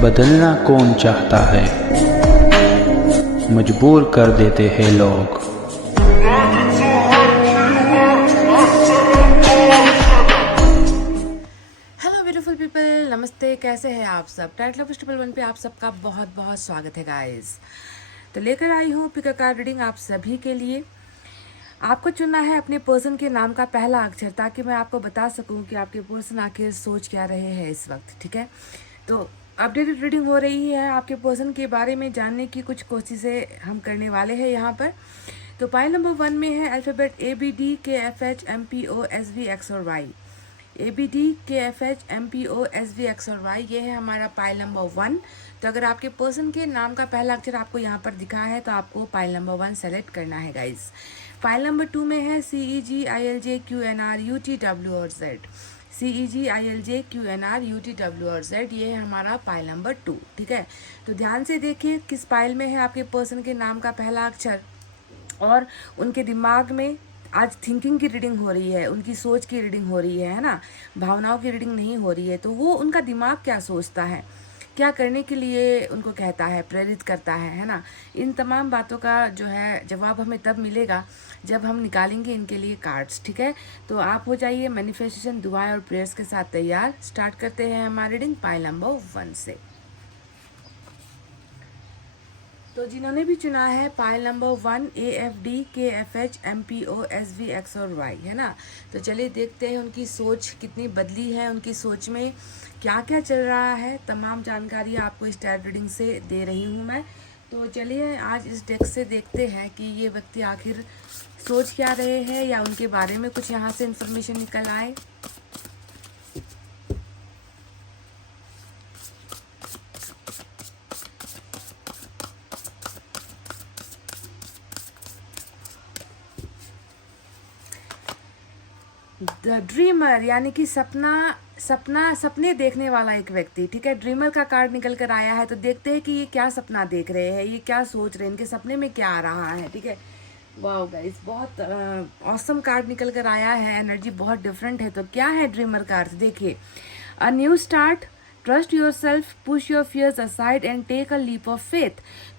बदलना कौन चाहता है, मजबूर कर देते हैं लोग। हेलो ब्यूटीफुल पीपल, नमस्ते। कैसे हैं आप सब? टाइटल ऑफ स्टेबल 1 पे आप सबका बहुत बहुत स्वागत है गाइस। तो लेकर आई हूँ पिक अ कार्ड रीडिंग आप सभी के लिए। आपको चुनना है अपने पर्सन के नाम का पहला अक्षर, ताकि मैं आपको बता सकूं कि आपके पर्सन आखिर सोच क्या रहे हैं इस वक्त। ठीक है, तो अपडेटेड रीडिंग हो रही है। आपके पर्सन के बारे में जानने की कुछ कोशिशें हम करने वाले हैं यहाँ पर। तो पाइल नंबर 1 में है अल्फ़ाबेट ABDKFHMPOSVX और Y। ABDKFHMPOSVX और Y, ये है हमारा पाइल नंबर 1। तो अगर आपके पर्सन के नाम का पहला अक्षर आपको यहाँ पर दिखा है तो आपको पाइल नंबर 1 सेलेक्ट करना है गाइस। पाइल नंबर 2 में है CEGILJQNRUTW और Z। CEGILJQNRUTW और Z, ये है हमारा पाइल नंबर 2। ठीक है, तो ध्यान से देखिए किस पाइल में है आपके पर्सन के नाम का पहला अक्षर, और उनके दिमाग में आज थिंकिंग की रीडिंग हो रही है, उनकी सोच की रीडिंग हो रही है ना, भावनाओं की रीडिंग नहीं हो रही है। तो वो उनका दिमाग क्या सोचता है, क्या करने के लिए उनको कहता है, प्रेरित करता है ना। इन तमाम बातों का जो है जवाब हमें तब मिलेगा जब हम निकालेंगे इनके लिए कार्ड्स। ठीक है, तो आप हो जाइए मैनिफेस्टेशन, दुआएं और प्रेयर्स के साथ तैयार। स्टार्ट करते हैं हमारी रीडिंग पाइल नंबर 1 से। तो जिन्होंने भी चुना है पाइल नंबर 1 AFDKFHMPOSVX और Y, है ना, तो चलिए देखते हैं उनकी सोच कितनी बदली है, उनकी सोच में क्या क्या चल रहा है। तमाम जानकारी आपको इस टैरो रीडिंग से दे रही हूँ मैं। तो चलिए आज इस डेक से देखते हैं कि ये व्यक्ति आखिर सोच क्या रहे हैं, या उनके बारे में कुछ यहाँ से इंफॉर्मेशन निकल आए। द ड्रीमर, यानी कि सपने देखने वाला एक व्यक्ति। ठीक है, ड्रीमर का कार्ड निकल कर आया है। तो देखते हैं कि ये क्या सपना देख रहे हैं, ये क्या सोच रहे हैं, इनके सपने में क्या आ रहा है। ठीक है, वाओ गाइस, बहुत ऑसम कार्ड निकल कर आया है, एनर्जी बहुत डिफरेंट है। तो क्या है ड्रीमर कार्ड, देखिए। A new start, trust your self, push your fears aside and take a leap of faith.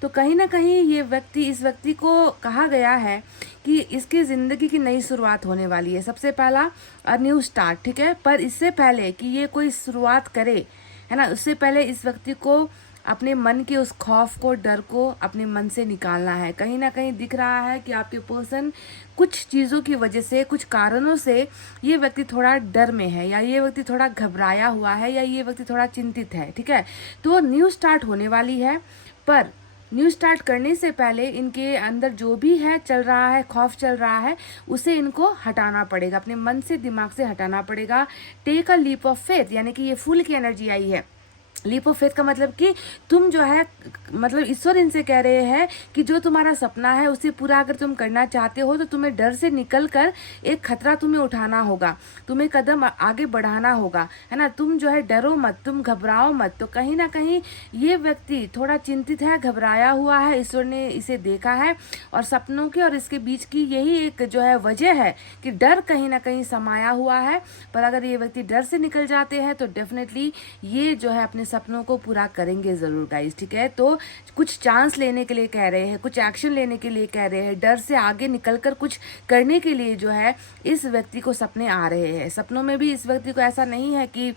तो कहीं ना कहीं ये व्यक्ति, इस व्यक्ति को कहा गया है कि इसकी ज़िंदगी की नई शुरुआत होने वाली है। सबसे पहला अ न्यू स्टार्ट, ठीक है, पर इससे पहले कि ये कोई शुरुआत करे, है ना, उससे पहले इस व्यक्ति को अपने मन के उस खौफ को, डर को अपने मन से निकालना है। कहीं ना कहीं दिख रहा है कि आपके पर्सन कुछ चीज़ों की वजह से, कुछ कारणों से ये व्यक्ति थोड़ा डर में है, या ये व्यक्ति थोड़ा घबराया हुआ है, या ये व्यक्ति थोड़ा चिंतित है। ठीक है, तो न्यू स्टार्ट होने वाली है, पर न्यू स्टार्ट करने से पहले इनके अंदर जो भी है चल रहा है, खौफ चल रहा है, उसे इनको हटाना पड़ेगा, अपने मन से, दिमाग से हटाना पड़ेगा। Take a leap of faith, यानी कि ये फूल की एनर्जी आई है। लीप ऑफ फेथ का मतलब कि तुम जो है, मतलब ईश्वर इनसे कह रहे हैं कि जो तुम्हारा सपना है उसे पूरा अगर तुम करना चाहते हो तो तुम्हें डर से निकल कर एक खतरा तुम्हें उठाना होगा, तुम्हें कदम आगे बढ़ाना होगा, है ना। तुम जो है डरो मत, तुम घबराओ मत। तो कहीं ना कहीं ये व्यक्ति थोड़ा चिंतित है, घबराया हुआ है, ईश्वर ने इसे देखा है, और सपनों के और इसके बीच की यही एक जो है वजह है कि डर कहीं ना कहीं समाया हुआ है। पर अगर ये व्यक्ति डर से निकल जाते हैं तो डेफिनेटली ये जो है अपने सपनों को पूरा करेंगे जरूर गाइस। ठीक है, तो कुछ चांस लेने के लिए कह रहे हैं, कुछ एक्शन लेने के लिए कह रहे हैं, डर से आगे निकलकर कुछ करने के लिए जो है इस व्यक्ति को सपने आ रहे हैं। सपनों में भी इस व्यक्ति को ऐसा नहीं है कि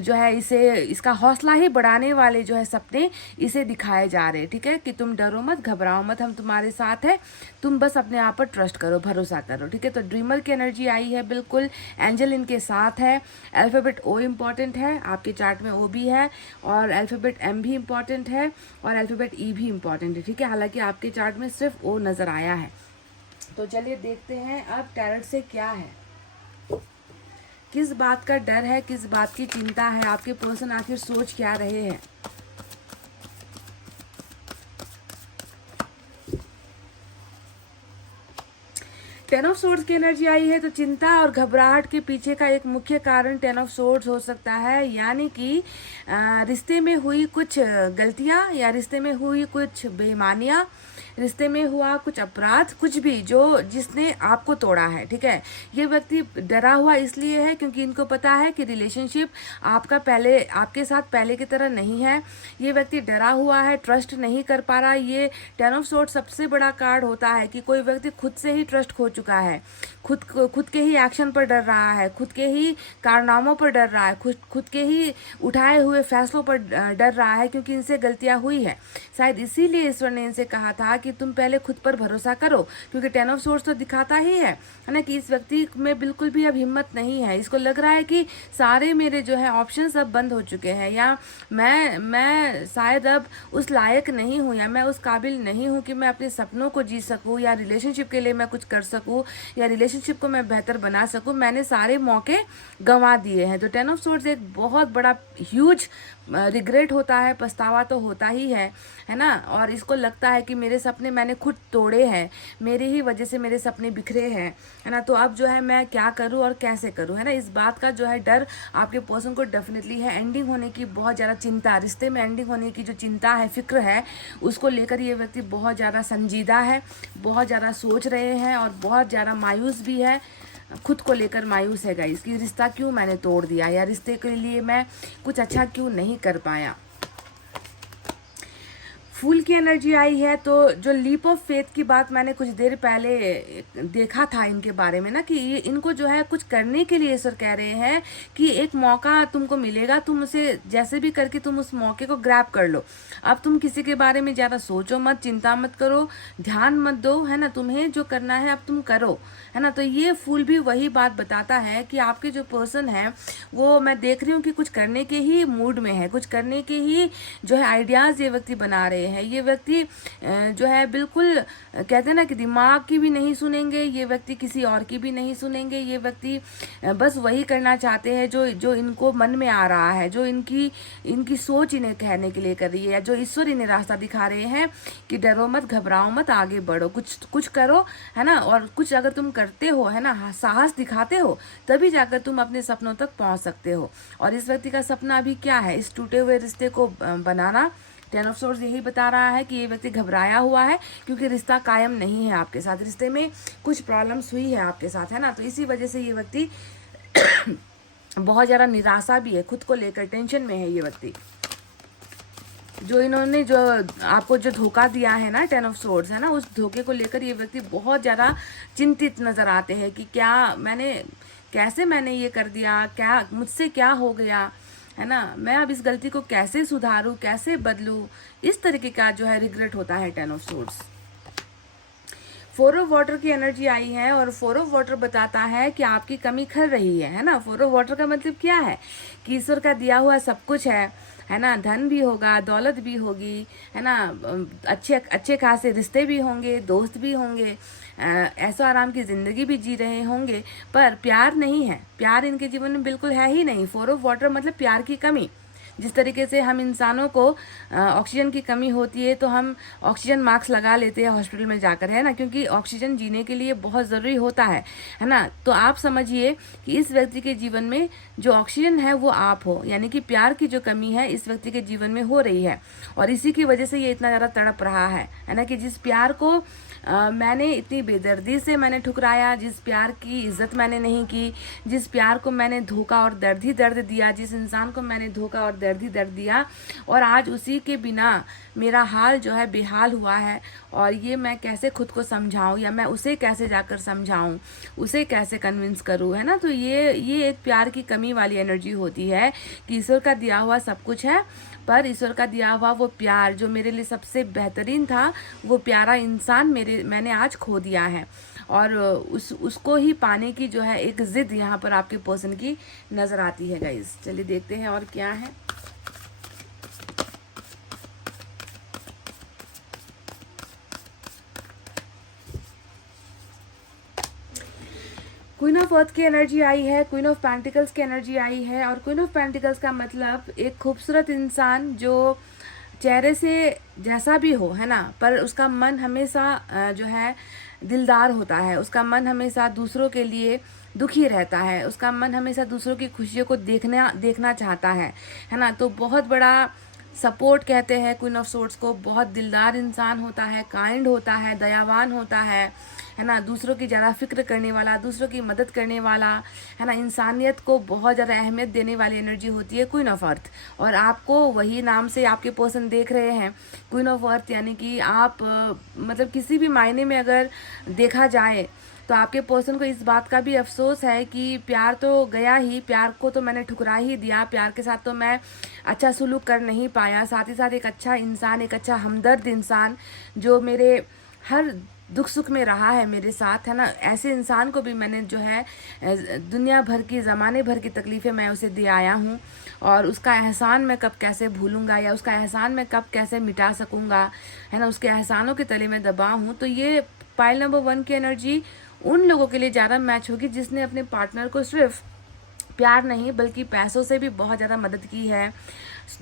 जो है इसे, इसका हौसला ही बढ़ाने वाले जो है सपने इसे दिखाए जा रहे हैं। ठीक है, कि तुम डरो मत, घबराओ मत, हम तुम्हारे साथ है, तुम बस अपने आप पर ट्रस्ट करो, भरोसा करो। ठीक है, तो ड्रीमर की एनर्जी आई है, बिल्कुल एंजल इनके साथ है। अल्फाबेट ओ इम्पॉर्टेंट है, आपके चार्ट में ओ भी है, और अल्फ़ाबेट एम भी इम्पॉर्टेंट है, और अल्फ़ाबेट ई भी इम्पॉर्टेंट है। ठीक है, हालांकि आपके चार्ट में सिर्फ ओ नज़र आया है। तो चलिए देखते हैं अब टैरोट से क्या है, किस बात का डर है, किस बात की चिंता है, आपके पर्सन आखिर सोच क्या रहे हैं। टेन ऑफ सोर्ड्स की एनर्जी आई है। तो चिंता और घबराहट के पीछे का एक मुख्य कारण टेन ऑफ सोर्ड्स हो सकता है, यानी कि रिश्ते में हुई कुछ गलतियां, या रिश्ते में हुई कुछ बेईमानियां, रिश्ते में हुआ कुछ अपराध, कुछ भी जो जिसने आपको तोड़ा है, ठीक है। ये व्यक्ति डरा हुआ इसलिए है क्योंकि इनको पता है कि रिलेशनशिप आपके साथ पहले की तरह नहीं है। ये व्यक्ति डरा हुआ है, ट्रस्ट नहीं कर पा रहा। ये 10 ऑफ सोर्ड सबसे बड़ा कार्ड होता है कि कोई व्यक्ति खुद से ही ट्रस्ट खो चुका है, खुद के ही एक्शन पर डर रहा है, खुद के ही कारनामों पर डर रहा है, खुद के ही उठाए हुए फैसलों पर डर रहा है, क्योंकि इनसे गलतियां हुई है। शायद इसीलिए ईश्वर ने इनसे कहा था कि तुम पहले खुद पर भरोसा करो, क्योंकि 10 ऑफ सोर्ड्स तो दिखाता ही है ना कि इस व्यक्ति में बिल्कुल भी अब हिम्मत नहीं है। इसको लग रहा है कि सारे मेरे जो है ऑप्शंस अब बंद हो चुके हैं, या मैं शायद अब उस लायक नहीं हूँ, या मैं उस काबिल नहीं हूँ कि मैं अपने सपनों को जी सकूँ, या रिलेशनशिप के लिए मैं कुछ कर सकूँ, या रिलेशनशिप को मैं बेहतर बना सकूँ। मैंने सारे मौके गंवा दिए हैं। तो 10 ऑफ सोर्ड्स एक बहुत बड़ा ह्यूज रिग्रेट होता है, पछतावा तो होता ही है ना। और इसको लगता है कि मेरे सपने मैंने खुद तोड़े हैं, मेरी ही वजह से मेरे सपने बिखरे हैं, है ना। तो अब जो है मैं क्या करूं और कैसे करूं, है ना। इस बात का जो है डर आपके पर्सन को डेफिनेटली है। एंडिंग होने की बहुत ज़्यादा चिंता, रिश्ते में एंडिंग होने की जो चिंता है, फिक्र है, उसको लेकर ये व्यक्ति बहुत ज़्यादा संजीदा है, बहुत ज़्यादा सोच रहे हैं और बहुत ज़्यादा मायूस भी है। खुद को लेकर मायूस है गाइस कि रिश्ता क्यों मैंने तोड़ दिया, या रिश्ते के लिए मैं कुछ अच्छा क्यों नहीं कर पाया। फूल की एनर्जी आई है, तो जो लीप ऑफ फेथ की बात मैंने कुछ देर पहले देखा था इनके बारे में ना, कि इनको जो है कुछ करने के लिए सर कह रहे हैं कि एक मौका तुमको मिलेगा, तुम उसे जैसे भी करके तुम उस मौके को ग्रैब कर लो। अब तुम किसी के बारे में ज़्यादा सोचो मत, चिंता मत करो, ध्यान मत दो, है ना। तुम्हें जो करना है अब तुम करो, है ना। तो ये फूल भी वही बात बताता है कि आपके जो पर्सन है वो, मैं देख रही हूँ कि कुछ करने के ही मूड में है, कुछ करने के ही जो है आइडियाज़ ये व्यक्ति बना रहे हैं। ये व्यक्ति जो है बिल्कुल कहते हैं ना कि दिमाग की भी नहीं सुनेंगे, ये व्यक्ति किसी और की भी नहीं सुनेंगे। ये व्यक्ति बस वही करना चाहते हैं जो इनको मन में आ रहा है, जो इनकी सोच इन्हें कहने के लिए कर रही है, या जो ईश्वर इन्हें रास्ता दिखा रहे हैं कि डरो मत, घबराओ मत, आगे बढ़ो, कुछ करो, है ना। और कुछ अगर तुम करते हो, है ना, साहस दिखाते हो, तभी जाकर तुम अपने सपनों तक पहुंच सकते हो। और इस व्यक्ति का सपना अभी क्या है, इस टूटे हुए रिश्ते को बनाना। 10 ऑफ सोर्ड्स यही बता रहा है कि ये व्यक्ति घबराया हुआ है, क्योंकि रिश्ता कायम नहीं है आपके साथ, रिश्ते में कुछ प्रॉब्लम्स हुई है आपके साथ, है ना। तो इसी वजह से ये व्यक्ति बहुत ज़्यादा निराशा भी है, खुद को लेकर टेंशन में है ये व्यक्ति। जो इन्होंने जो आपको जो धोखा दिया है ना, 10 ऑफ सोर्ड्स, है ना, उस धोखे को लेकर ये व्यक्ति बहुत ज़्यादा चिंतित नज़र आते हैं कि कैसे मैंने ये कर दिया, क्या मुझसे क्या हो गया, है ना। मैं अब इस गलती को कैसे सुधारूं, कैसे बदलूं, इस तरीके का जो है रिग्रेट होता है 10 ऑफ सोर्ड्स। 4 ऑफ वाटर की एनर्जी आई है, और 4 ऑफ वाटर बताता है कि आपकी कमी खल रही है ना। 4 ऑफ वाटर का मतलब क्या है कि ईश्वर का दिया हुआ सब कुछ है ना। धन भी होगा, दौलत भी होगी, है ना, अच्छे खासे रिश्ते भी होंगे, दोस्त भी होंगे, ऐसा आराम की ज़िंदगी भी जी रहे होंगे, पर प्यार नहीं है। प्यार इनके जीवन में बिल्कुल है ही नहीं। 4 ऑफ वाटर मतलब प्यार की कमी। जिस तरीके से हम इंसानों को ऑक्सीजन की कमी होती है तो हम ऑक्सीजन मास्क लगा लेते हैं हॉस्पिटल में जाकर, है ना, क्योंकि ऑक्सीजन जीने के लिए बहुत ज़रूरी होता है ना। तो आप समझिए कि इस व्यक्ति के जीवन में जो ऑक्सीजन है वो आप हो, यानी कि प्यार की जो कमी है इस व्यक्ति के जीवन में हो रही है, और इसी की वजह से ये इतना ज़्यादा तड़प रहा है ना, कि जिस प्यार को मैंने इतनी बेदर्दी से मैंने ठुकराया, जिस प्यार की इज्जत मैंने नहीं की, जिस प्यार को मैंने धोखा और दर्द ही दर्द दिया, जिस इंसान को मैंने धोखा और दर्द ही दर्द दिया, और आज उसी के बिना मेरा हाल जो है बेहाल हुआ है। और ये मैं कैसे खुद को समझाऊं, या मैं उसे कैसे जाकर समझाऊं, उसे कैसे कन्विंस करूं, है ना। तो ये एक प्यार की कमी वाली एनर्जी होती है कि ईश्वर का दिया हुआ सब कुछ है, पर ईश्वर का दिया हुआ वो प्यार जो मेरे लिए सबसे बेहतरीन था, वो प्यारा इंसान मैंने आज खो दिया है। और उसको ही पाने की जो है एक जिद यहाँ पर आपके पर्सन की नज़र आती है गाइस। चलिए देखते हैं और क्या है। क्वीन ऑफ अर्थ की एनर्जी आई है, क्वीन ऑफ पेंटिकल्स की एनर्जी आई है, और क्वीन ऑफ पेंटिकल्स का मतलब एक खूबसूरत इंसान जो चेहरे से जैसा भी हो, है ना, पर उसका मन हमेशा जो है दिलदार होता है, उसका मन हमेशा दूसरों के लिए दुखी रहता है, उसका मन हमेशा दूसरों की खुशियों को देखना चाहता है ना। तो बहुत बड़ा सपोर्ट कहते हैं क्वीन ऑफ सोर्ड्स को। बहुत दिलदार इंसान होता है, काइंड होता है, दयावान होता है ना, दूसरों की ज़्यादा फिक्र करने वाला, दूसरों की मदद करने वाला, है ना, इंसानियत को बहुत ज़्यादा अहमियत देने वाली एनर्जी होती है क्वीन ऑफ अर्थ। और आपको वही नाम से आपके पर्सन देख रहे हैं, क्वीन ऑफ अर्थ, यानी कि आप मतलब किसी भी मायने में अगर देखा जाए तो आपके पर्सन को इस बात का भी अफसोस है कि प्यार तो गया ही, प्यार को तो मैंने ठुकरा ही दिया, प्यार के साथ तो मैं अच्छा सुलूक कर नहीं पाया, साथ ही साथ एक अच्छा इंसान, एक अच्छा हमदर्द इंसान जो मेरे हर दुख सुख में रहा है मेरे साथ, है ना, ऐसे इंसान को भी मैंने जो है दुनिया भर की, ज़माने भर की तकलीफ़ें मैं उसे दे आया हूँ, और उसका एहसान मैं कब कैसे भूलूंगा, या उसका एहसान मैं कब कैसे मिटा सकूंगा, है ना, उसके एहसानों के तले में दबा हूँ। तो ये पाइल नंबर 1 की एनर्जी उन लोगों के लिए ज़्यादा मैच होगी जिसने अपने पार्टनर को सिर्फ प्यार नहीं बल्कि पैसों से भी बहुत ज़्यादा मदद की है,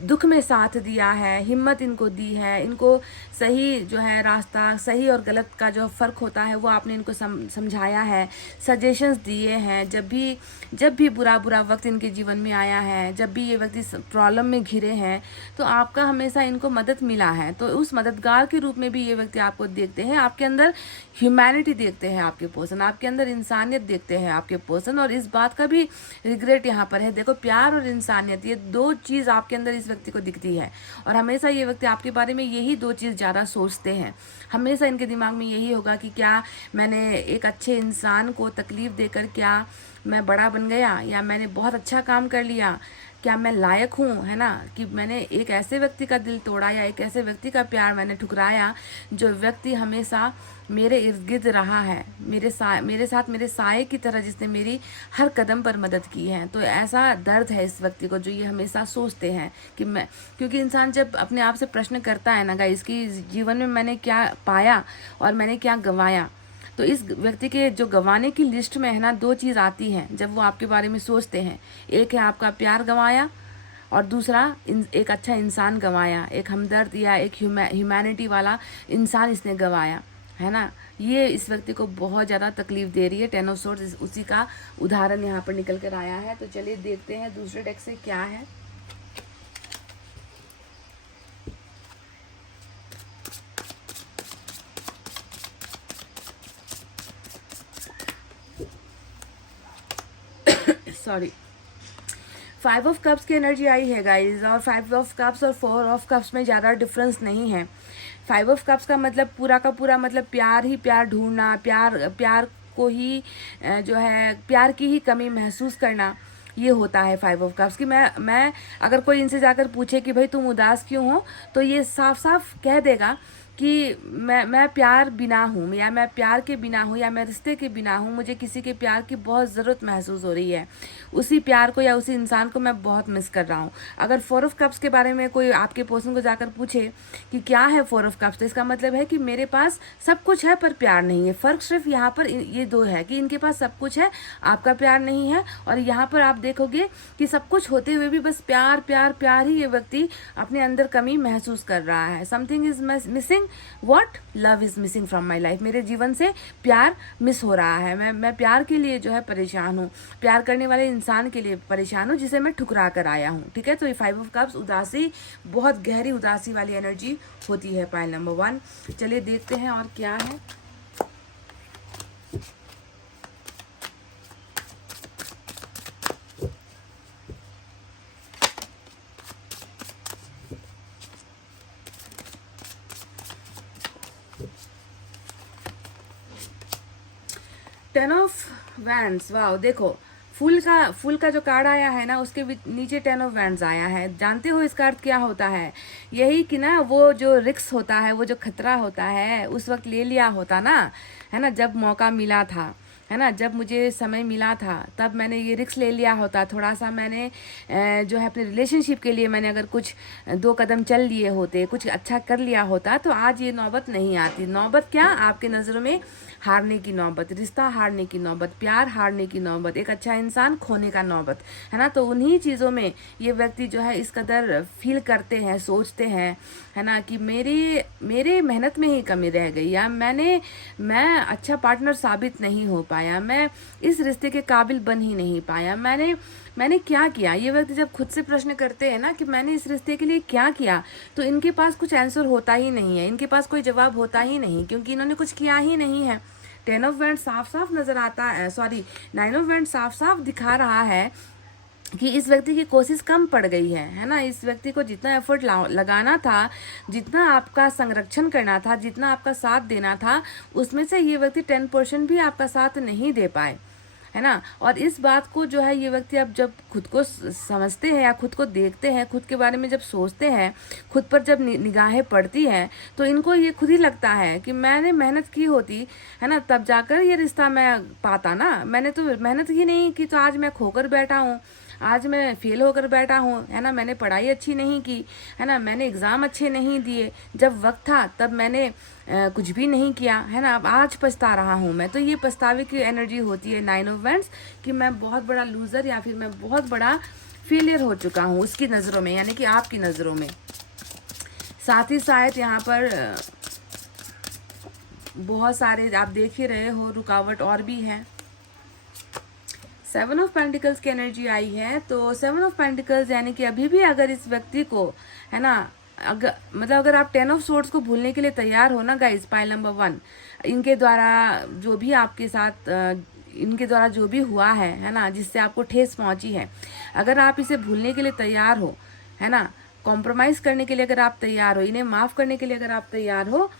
दुख में साथ दिया है, हिम्मत इनको दी है, इनको सही जो है रास्ता, सही और गलत का जो फ़र्क होता है वो आपने इनको समझाया है, सजेशंस दिए हैं। जब भी बुरा वक्त इनके जीवन में आया है, जब भी ये व्यक्ति प्रॉब्लम में घिरे हैं, तो आपका हमेशा इनको मदद मिला है। तो उस मददगार के रूप में भी ये व्यक्ति आपको देखते हैं, आपके अंदर ह्यूमैनिटी देखते हैं आपके पर्सन, आपके अंदर इंसानियत देखते हैं आपके पर्सन। और इस बात का भी रिग्रेट यहाँ पर है। देखो, प्यार और इंसानियत, ये दो चीज़ आपके अंदर इस व्यक्ति को दिखती है, और हमेशा ये व्यक्ति आपके बारे में यही दो चीज़ ज़्यादा सोचते हैं। हमेशा इनके दिमाग में यही होगा कि क्या मैंने एक अच्छे इंसान को तकलीफ़ देकर क्या मैं बड़ा बन गया, या मैंने बहुत अच्छा काम कर लिया, क्या मैं लायक हूँ, है ना, कि मैंने एक ऐसे व्यक्ति का दिल तोड़ा, या एक ऐसे व्यक्ति का प्यार मैंने ठुकराया जो व्यक्ति हमेशा मेरे इर्द गिर्द रहा है, मेरे साथ मेरे साए की तरह, जिसने मेरी हर कदम पर मदद की है। तो ऐसा दर्द है इस व्यक्ति को जो ये हमेशा सोचते हैं कि मैं, क्योंकि इंसान जब अपने आप से प्रश्न करता है ना गाइस कि जीवन में मैंने क्या पाया और मैंने क्या गंवाया, तो इस व्यक्ति के जो गंवाने की लिस्ट में है ना, दो चीज़ आती हैं जब वो आपके बारे में सोचते हैं। एक है आपका प्यार गंवाया, और दूसरा एक अच्छा इंसान गंवाया, एक हमदर्द या एक ह्यूमैनिटी वाला इंसान इसने गंवाया, है ना। ये इस व्यक्ति को बहुत ज़्यादा तकलीफ दे रही है। 10 ऑफ सोर्ड्स उसी का उदाहरण यहाँ पर निकल कर आया है। तो चलिए देखते हैं दूसरे डेक से क्या है। सॉरी, 5 ऑफ कप्स की एनर्जी आई है गाइज, और 5 ऑफ कप्स और 4 ऑफ कप्स में ज़्यादा डिफरेंस नहीं है। 5 ऑफ कप्स का मतलब पूरा का पूरा मतलब प्यार ही प्यार ढूंढना, प्यार को ही जो है प्यार की ही कमी महसूस करना, ये होता है 5 ऑफ कप्स की। मैं अगर कोई इनसे जाकर पूछे कि भाई तुम उदास क्यों हो, तो ये साफ साफ कह देगा कि मैं प्यार बिना हूँ, या मैं प्यार के बिना हूँ, या मैं रिश्ते के बिना हूँ, मुझे किसी के प्यार की बहुत ज़रूरत महसूस हो रही है, उसी प्यार को या उसी इंसान को मैं बहुत मिस कर रहा हूँ। अगर 4 ऑफ कप्स के बारे में कोई आपके पर्सन को जाकर पूछे कि क्या है 4 ऑफ कप्स, तो इसका मतलब है कि मेरे पास सब कुछ है पर प्यार नहीं है। फ़र्क सिर्फ यहाँ पर ये दो है कि इनके पास सब कुछ है, आपका प्यार नहीं है, और यहाँ पर आप देखोगे कि सब कुछ होते हुए भी बस प्यार प्यार प्यार ही ये व्यक्ति अपने अंदर कमी महसूस कर रहा है। Something is missing, what, love is missing from my life. मेरे जीवन से प्यार मिस हो रहा है, मैं प्यार के लिए जो है परेशान हूँ, प्यार करने वाले इंसान के लिए परेशान हूँ जिसे मैं ठुकरा कर आया हूँ। ठीक है, तो ये 5 ऑफ कप्स उदासी, बहुत गहरी उदासी वाली एनर्जी होती है पाइल नंबर 1। चलिए देखते हैं और क्या है। टेन ऑफ वैंड्स, वाह, देखो फूल का जो कार्ड आया है ना, उसके नीचे 10 ऑफ वैंड्स आया है। जानते हो इसका अर्थ क्या होता है? यही कि ना वो जो रिस्क होता है, वो जो खतरा होता है, उस वक्त ले लिया होता ना, है ना, जब मौका मिला था, है ना, जब मुझे समय मिला था तब मैंने ये रिस्क ले लिया होता, थोड़ा सा मैंने जो है अपने रिलेशनशिप के लिए मैंने अगर कुछ 2 कदम चल लिए होते, कुछ अच्छा कर लिया होता, तो आज ये नौबत नहीं आती। नौबत क्या? आपके नज़रों में हारने की नौबत, रिश्ता हारने की नौबत, प्यार हारने की नौबत, एक अच्छा इंसान खोने का नौबत, है ना। तो उन्हीं चीज़ों में ये व्यक्ति जो है इस कदर फील करते हैं, सोचते हैं, है ना, कि मेरे मेहनत में ही कमी रह गई, या मैं अच्छा पार्टनर साबित नहीं हो पाया, मैं इस रिश्ते के काबिल बन ही नहीं पाया, मैंने क्या किया। ये व्यक्ति जब खुद से प्रश्न करते हैं ना कि मैंने इस रिश्ते के लिए क्या किया, तो इनके पास कुछ आंसर होता ही नहीं है, इनके पास कोई जवाब होता ही नहीं, क्योंकि इन्होंने कुछ किया ही नहीं है। 10 ऑफ वैंड साफ साफ नजर आता है, सॉरी 9 ऑफ वैंड साफ साफ दिखा रहा है कि इस व्यक्ति की कोशिश कम पड़ गई है ना। इस व्यक्ति को जितना एफर्ट लगाना था, जितना आपका संरक्षण करना था, जितना आपका साथ देना था, उसमें से ये व्यक्ति 10% भी आपका साथ नहीं दे पाए, है ना। और इस बात को जो है ये व्यक्ति अब जब खुद को समझते हैं या खुद को देखते हैं, खुद के बारे में जब सोचते हैं, खुद पर जब निगाहें पड़ती हैं, तो इनको ये खुद ही लगता है कि मैंने मेहनत की होती, है ना, तब जाकर ये रिश्ता मैं पाता ना। मैंने तो मेहनत ही नहीं की, तो आज मैं खोकर बैठा हूँ, आज मैं फेल होकर बैठा हूँ, है ना। मैंने पढ़ाई अच्छी नहीं की, है ना, मैंने एग्ज़ाम अच्छे नहीं दिए, जब वक्त था तब मैंने कुछ भी नहीं किया, है ना। अब आज पछता रहा हूँ मैं। तो ये पछतावे की एनर्जी होती है 9 ऑफ वैंड्स, कि मैं बहुत बड़ा लूज़र या फिर मैं बहुत बड़ा फेलियर हो चुका हूँ उसकी नज़रों में, यानी कि आपकी नज़रों में। साथ ही शायद यहाँ पर बहुत सारे आप देख ही रहे हो रुकावट और भी है। 7 ऑफ पेंटिकल्स की एनर्जी आई है, तो 7 ऑफ पेंटिकल्स यानी कि अभी भी अगर इस व्यक्ति को, है ना, अगर आप 10 ऑफ सोर्ड्स को भूलने के लिए तैयार हो ना गाइस, पाइल नंबर 1, इनके द्वारा जो भी आपके साथ इनके द्वारा जो भी हुआ है ना, जिससे आपको ठेस पहुंची है, अगर आप इसे भूलने के लिए तैयार हो, है ना, कॉम्प्रोमाइज़ करने के लिए अगर आप तैयार हो, इन्हें माफ़ करने के लिए अगर आप तैयार हो,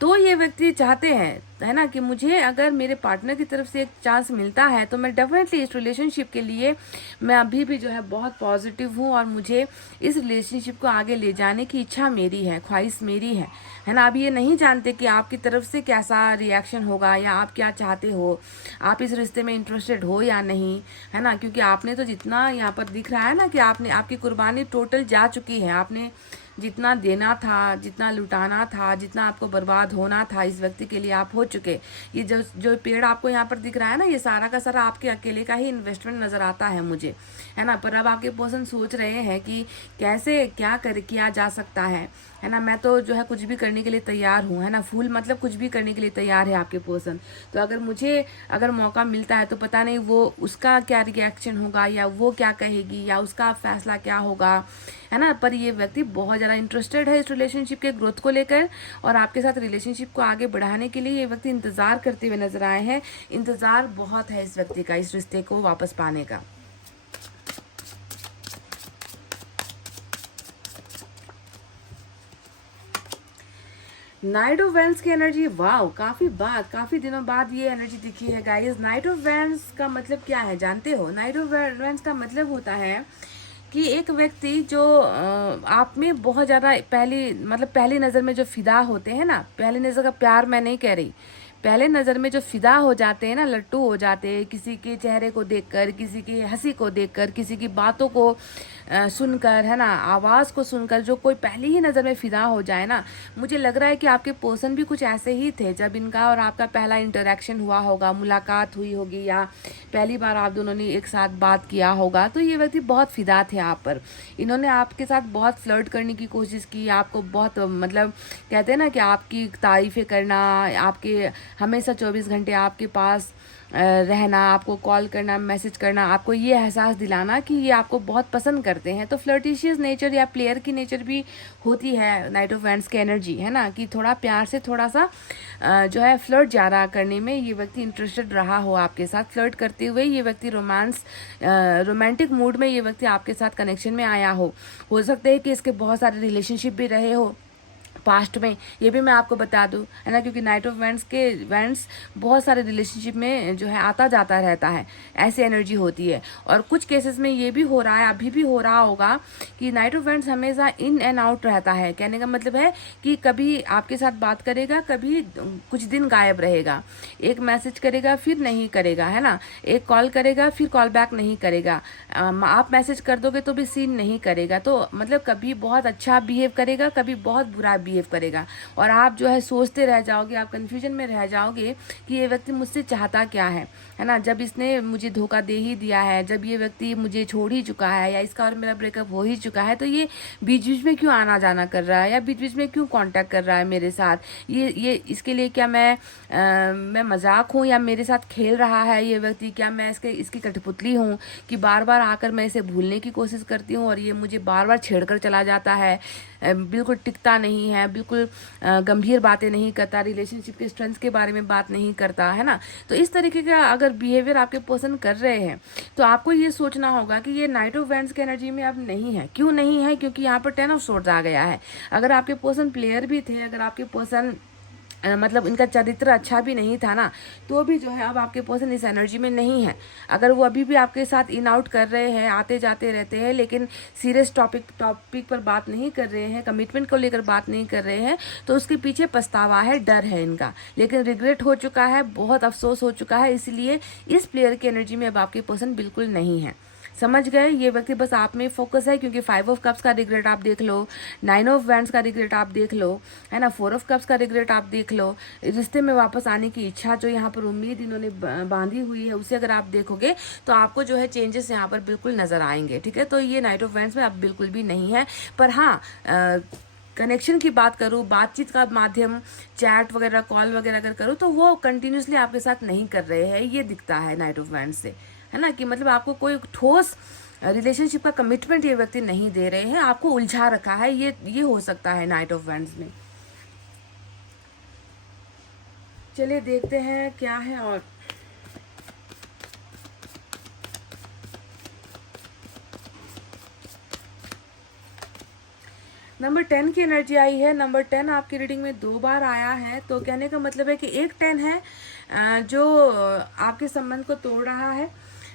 तो ये व्यक्ति चाहते हैं, है ना, कि मुझे अगर मेरे पार्टनर की तरफ से एक चांस मिलता है तो मैं डेफिनेटली इस रिलेशनशिप के लिए मैं अभी भी जो है बहुत पॉजिटिव हूँ, और मुझे इस रिलेशनशिप को आगे ले जाने की इच्छा मेरी है, ख्वाहिश मेरी है ना। अभी ये नहीं जानते कि आपकी तरफ से कैसा रिएक्शन होगा या आप क्या चाहते हो, आप इस रिश्ते में इंटरेस्टेड हो या नहीं, है ना। क्योंकि आपने तो जितना यहाँ पर दिख रहा है ना कि आपकी कुर्बानी टोटल जा चुकी है, आपने जितना देना था, जितना लुटाना था, जितना आपको बर्बाद होना था इस व्यक्ति के लिए, आप हो चुके। ये जो पेड़ आपको यहाँ पर दिख रहा है ना, ये सारा का सारा आपके अकेले का ही इन्वेस्टमेंट नज़र आता है मुझे, है ना। पर अब आपके पर्सन सोच रहे हैं कि कैसे क्या किया जा सकता है ना। मैं तो जो है कुछ भी करने के लिए तैयार हूँ, है ना। फूल मतलब कुछ भी करने के लिए तैयार है आपके पर्सन। तो अगर मौका मिलता है तो पता नहीं वो उसका क्या रिएक्शन होगा, या वो क्या कहेगी, या उसका फैसला क्या होगा, है ना। पर ये व्यक्ति बहुत ज़्यादा इंटरेस्टेड है इस रिलेशनशिप के ग्रोथ को लेकर, और आपके साथ रिलेशनशिप को आगे बढ़ाने के लिए ये व्यक्ति इंतज़ार करते हुए नजर आए हैं। इंतज़ार बहुत है इस व्यक्ति का इस रिश्ते को वापस पाने का। नाइट ऑफ वैंड्स की एनर्जी, वाओ, काफी दिनों बाद ये एनर्जी दिखी है गाइस। नाइट ऑफ वैंड्स का मतलब क्या है जानते हो? नाइट ऑफ वैंड्स का मतलब होता है कि एक व्यक्ति जो आप में बहुत ज़्यादा पहली नज़र में जो फिदा होते हैं ना, पहली नज़र का प्यार मैं नहीं कह रही, पहले नज़र में जो फिदा हो जाते हैं ना, लट्टू हो जाते हैं किसी के चेहरे को देखकर, किसी की हंसी को देखकर, किसी की बातों को सुनकर, है ना, आवाज़ को सुनकर, जो कोई पहली ही नज़र में फिदा हो जाए ना, मुझे लग रहा है कि आपके पर्सन भी कुछ ऐसे ही थे जब इनका और आपका पहला इंटरेक्शन हुआ होगा, मुलाकात हुई होगी, या पहली बार आप दोनों ने एक साथ बात किया होगा। तो ये व्यक्ति बहुत फिदा थे आप पर, इन्होंने आपके साथ बहुत फ्लर्ट करने की कोशिश की, आपको बहुत कहते हैं ना कि आपकी तारीफ़ें करना, आपके हमेशा 24 घंटे आपके पास रहना, आपको कॉल करना, मैसेज करना, आपको ये एहसास दिलाना कि ये आपको बहुत पसंद करते हैं। तो फ्लर्टिशियस नेचर या प्लेयर की नेचर भी होती है नाइट ऑफ वैंड्स की एनर्जी, है ना, कि थोड़ा प्यार से थोड़ा सा जो है फ्लर्ट ज़्यादा करने में ये व्यक्ति इंटरेस्टेड रहा हो आपके साथ। फ्लर्ट करते हुए ये व्यक्ति रोमांटिक मूड में ये व्यक्ति आपके साथ कनेक्शन में आया हो सकता है कि इसके बहुत सारे रिलेशनशिप भी रहे हो पास्ट में, ये भी मैं आपको बता दूं, है ना, क्योंकि नाइट ऑफ वैंड्स बहुत सारे रिलेशनशिप में जो है आता जाता रहता है, ऐसी एनर्जी होती है। और कुछ केसेस में ये भी हो रहा है, अभी भी हो रहा होगा, कि नाइट ऑफ वैंड्स हमेशा इन एंड आउट रहता है। कहने का मतलब है कि कभी आपके साथ बात करेगा, कभी कुछ दिन गायब रहेगा, एक मैसेज करेगा फिर नहीं करेगा, है ना, एक कॉल करेगा फिर कॉल बैक नहीं करेगा, आप मैसेज कर दोगे तो भी सीन नहीं करेगा। तो मतलब कभी बहुत अच्छा बिहेव करेगा, कभी बहुत बुरा बिहेव करेगा, और आप जो है सोचते रह जाओगे, आप कन्फ्यूजन में रह जाओगे कि ये व्यक्ति मुझसे चाहता क्या है ना। जब इसने मुझे धोखा दे ही दिया है, जब ये व्यक्ति मुझे छोड़ ही चुका है, या इसका और मेरा ब्रेकअप हो ही चुका है, तो ये बीच बीच में क्यों आना जाना कर रहा है, या बीच बीच में क्यों कांटेक्ट कर रहा है मेरे साथ। ये इसके लिए क्या मैं मजाक हूँ, या मेरे साथ खेल रहा है ये व्यक्ति, क्या मैं इसकी कठपुतली हूँ कि बार बार आकर मैं इसे भूलने की कोशिश करती हूँ और ये मुझे बार बार छेड़कर चला जाता है, बिल्कुल टिकता नहीं है, बिल्कुल गंभीर बातें नहीं करता, रिलेशनशिप के स्ट्रेंथ के बारे में बात नहीं करता है ना। तो इस तरीके का अगर बिहेवियर आपके पर्सन कर रहे हैं, तो आपको ये सोचना होगा कि ये नाइट ऑफ वैंड्स की एनर्जी में अब नहीं है। क्यों नहीं है? क्योंकि यहाँ पर 10 ऑफ सोर्ड्स आ गया है। अगर आपके पर्सन प्लेयर भी थे, अगर आपके पर्सन मतलब इनका चरित्र अच्छा भी नहीं था ना, तो भी जो है अब आपके पर्सन इस एनर्जी में नहीं है। अगर वो अभी भी आपके साथ इन आउट कर रहे हैं, आते जाते रहते हैं, लेकिन सीरियस टॉपिक पर बात नहीं कर रहे हैं, कमिटमेंट को लेकर बात नहीं कर रहे हैं, तो उसके पीछे पछतावा है, डर है इनका, लेकिन रिग्रेट हो चुका है, बहुत अफसोस हो चुका है। इसलिए इस प्लेयर की एनर्जी में अब आपके पर्सन बिल्कुल नहीं है। समझ गए? ये व्यक्ति बस आप में फोकस है, क्योंकि 5 ऑफ कप्स का रिग्रेट आप देख लो, 9 ऑफ वैंड्स का रिग्रेट आप देख लो, है ना, 4 ऑफ कप्स का रिग्रेट आप देख लो। रिश्ते में वापस आने की इच्छा, जो यहाँ पर उम्मीद इन्होंने बांधी हुई है, उसे अगर आप देखोगे तो आपको जो है चेंजेस यहाँ पर बिल्कुल नजर आएंगे। ठीक है, तो ये नाइट ऑफ वैंड्स में अब बिल्कुल भी नहीं है। पर हाँ, कनेक्शन की बात करूँ, बातचीत का माध्यम, चैट वगैरह, कॉल वगैरह अगर करूँ, तो वो कंटिन्यूसली आपके साथ नहीं कर रहे हैं, ये दिखता है नाइट ऑफ वैंड्स से, है ना, कि मतलब आपको कोई ठोस रिलेशनशिप का कमिटमेंट ये व्यक्ति नहीं दे रहे हैं, आपको उलझा रखा है, ये हो सकता है नाइट ऑफ वैंड्स में। चलिए देखते हैं क्या है। और नंबर 10 की एनर्जी आई है। नंबर 10 आपकी रीडिंग में 2 बार आया है, तो कहने का मतलब है कि एक 10 है जो आपके संबंध को तोड़ रहा है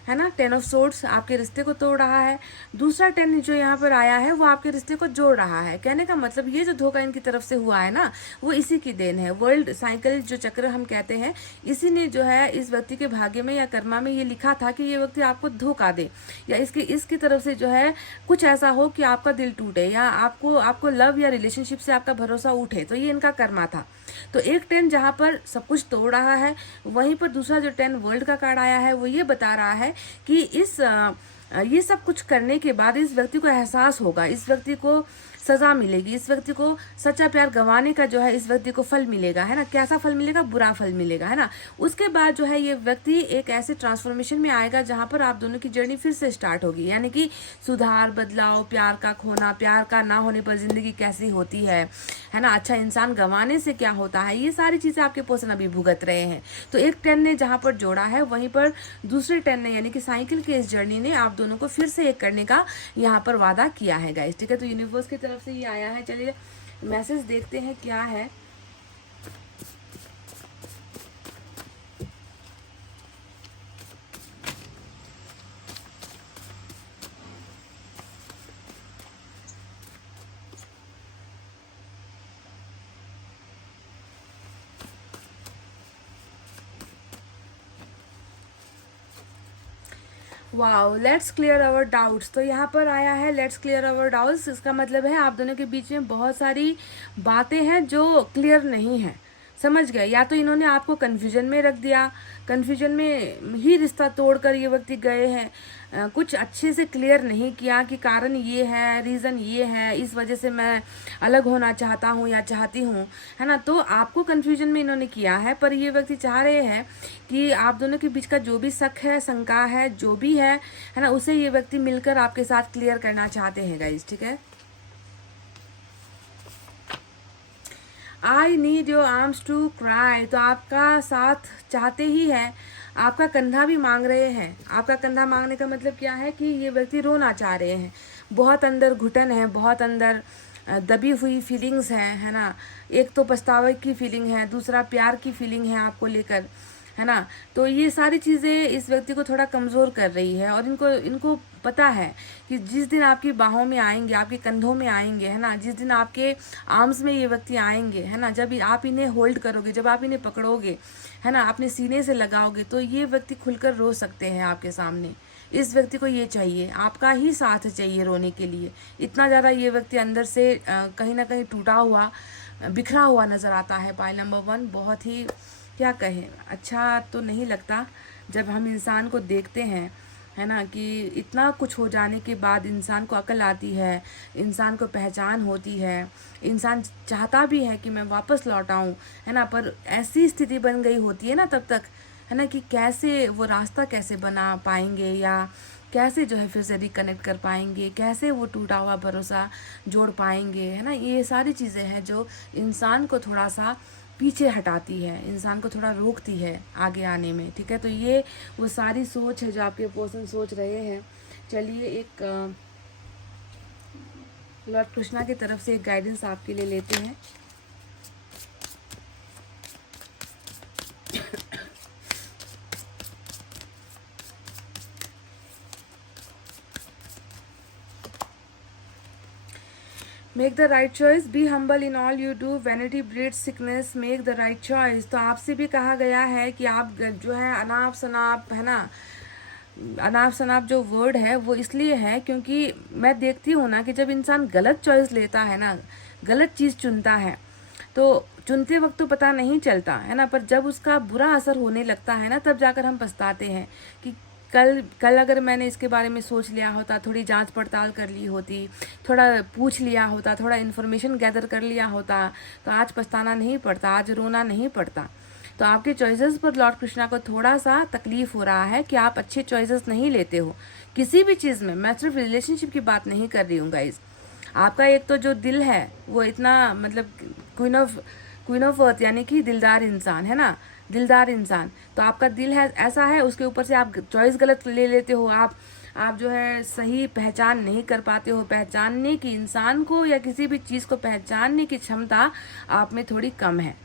ना, 10 ऑफ सोर्ड्स आपके रिश्ते को तोड़ रहा है। दूसरा 10 जो यहाँ पर आया है वो आपके रिश्ते को जोड़ रहा है। कहने का मतलब ये जो धोखा इनकी तरफ से हुआ है ना, वो इसी की देन है। वर्ल्ड साइकिल जो चक्र हम कहते हैं, इसी ने जो है इस व्यक्ति के भाग्य में या कर्मा में ये लिखा था कि ये व्यक्ति आपको धोखा दे, या इसकी तरफ से जो है कुछ ऐसा हो कि आपका दिल टूटे, या आपको लव या रिलेशनशिप से आपका भरोसा उठे, तो ये इनका कर्मा था। तो एक 10 जहाँ पर सब कुछ तोड़ रहा है, वहीं पर दूसरा जो 10 वर्ल्ड का कार्ड आया है वो ये बता रहा है कि ये सब कुछ करने के बाद इस व्यक्ति को एहसास होगा, इस व्यक्ति को सजा मिलेगी, इस व्यक्ति को सच्चा प्यार गंवाने का जो है इस व्यक्ति को फल मिलेगा, है ना। कैसा फल मिलेगा? बुरा फल मिलेगा, है ना। उसके बाद जो है ये व्यक्ति एक ऐसे ट्रांसफॉर्मेशन में आएगा जहां पर आप दोनों की जर्नी फिर से स्टार्ट होगी, यानी कि सुधार, बदलाव, प्यार का खोना, प्यार का ना होने पर जिंदगी कैसी होती है ना, अच्छा इंसान गंवाने से क्या होता है, ये सारी चीजें आपके पर्सन अभी भुगत रहे हैं। तो एक 10 ने जहां पर जोड़ा है, वहीं पर दूसरे 10 ने, यानी कि साइकिल के इस जर्नी ने आप दोनों को फिर से एक करने का यहाँ पर वादा किया है गाइस। ठीक है, तो यूनिवर्स की तरफ से ये आया है। चलिए मैसेज देखते हैं क्या है। Wow, let's clear our doubts. तो यहाँ पर आया है लेट्स क्लियर आवर डाउट्स। इसका मतलब है आप दोनों के बीच में बहुत सारी बातें हैं जो क्लियर नहीं है। समझ गए? या तो इन्होंने आपको कन्फ्यूजन में रख दिया, कन्फ्यूजन में ही रिश्ता तोड़कर ये व्यक्ति गए हैं, कुछ अच्छे से क्लियर नहीं किया कि कारण ये है, रीज़न ये है, इस वजह से मैं अलग होना चाहता हूँ या चाहती हूँ, है ना। तो आपको कन्फ्यूजन में इन्होंने किया है, पर ये व्यक्ति चाह रहे हैं कि आप दोनों के बीच का जो भी शक है, शंका है, जो भी है ना, उसे ये व्यक्ति मिलकर आपके साथ क्लियर करना चाहते हैं गाइस। ठीक है, I need your arms to cry. तो आपका साथ चाहते ही है, आपका कंधा भी मांग रहे हैं। आपका कंधा मांगने का मतलब क्या है कि ये व्यक्ति रोना चाह रहे हैं, बहुत अंदर घुटन है, बहुत अंदर दबी हुई फीलिंग्स है ना। एक तो पछतावे की फीलिंग है, दूसरा प्यार की फीलिंग है आपको लेकर, है ना। तो ये सारी चीज़ें इस व्यक्ति को थोड़ा कमज़ोर कर रही है, और इनको पता है कि जिस दिन आपकी बाहों में आएंगे, आपके कंधों में आएंगे, है ना, जिस दिन आपके आर्म्स में ये व्यक्ति आएंगे, है ना, जब आप इन्हें होल्ड करोगे, जब आप इन्हें पकड़ोगे, है ना, अपने सीने से लगाओगे, तो ये व्यक्ति खुलकर रो सकते हैं आपके सामने। इस व्यक्ति को ये चाहिए, आपका ही साथ चाहिए रोने के लिए। इतना ज़्यादा ये व्यक्ति अंदर से कहीं ना कहीं टूटा हुआ बिखरा हुआ नज़र आता है। पाइल नंबर 1 बहुत ही क्या कहें, अच्छा तो नहीं लगता जब हम इंसान को देखते हैं, है ना, कि इतना कुछ हो जाने के बाद इंसान को अकल आती है, इंसान को पहचान होती है, इंसान चाहता भी है कि मैं वापस लौट आऊँ, है ना, पर ऐसी स्थिति बन गई होती है ना तब तक, है ना, कि कैसे वो रास्ता कैसे बना पाएंगे या कैसे जो है फिर से रिकनेक्ट कर पाएंगे, कैसे वो टूटा हुआ भरोसा जोड़ पाएंगे, है ना। ये सारी चीज़ें हैं जो इंसान को थोड़ा सा पीछे हटाती है, इंसान को थोड़ा रोकती है आगे आने में, ठीक है। तो ये वो सारी सोच है जो आपके पर्सन सोच रहे हैं। चलिए एक लॉर्ड कृष्णा की तरफ से एक गाइडेंस आपके लिए लेते हैं। Make the right choice, be humble in all you do, vanity breeds sickness, make the right choice. तो आपसे भी कहा गया है कि आप जो है अनाप शनाप, है ना, अनाप शनाप जो वर्ड है वो इसलिए है क्योंकि मैं देखती हूँ ना कि जब इंसान गलत चॉइस लेता है ना, गलत चीज़ चुनता है, तो चुनते वक्त तो पता नहीं चलता, है ना, पर जब उसका बुरा असर होने लगता है ना तब जाकर हम पछताते हैं कि कल अगर मैंने इसके बारे में सोच लिया होता, थोड़ी जांच पड़ताल कर ली होती, थोड़ा पूछ लिया होता, थोड़ा इन्फॉर्मेशन गैदर कर लिया होता, तो आज पछताना नहीं पड़ता, आज रोना नहीं पड़ता। तो आपके चॉइसेस पर लॉर्ड कृष्णा को थोड़ा सा तकलीफ हो रहा है कि आप अच्छे चॉइसेस नहीं लेते हो किसी भी चीज़ में। मैं सिर्फ रिलेशनशिप की बात नहीं कर रही हूँ गाइज। आपका एक तो जो दिल है वो इतना मतलब क्वीन ऑफ अर्थ यानी कि दिलदार इंसान, है ना, दिलदार इंसान। तो आपका दिल है ऐसा है, उसके ऊपर से आप चॉइस गलत ले लेते हो, आप जो है सही पहचान नहीं कर पाते हो, पहचानने की, इंसान को या किसी भी चीज़ को पहचानने की क्षमता आप में थोड़ी कम है।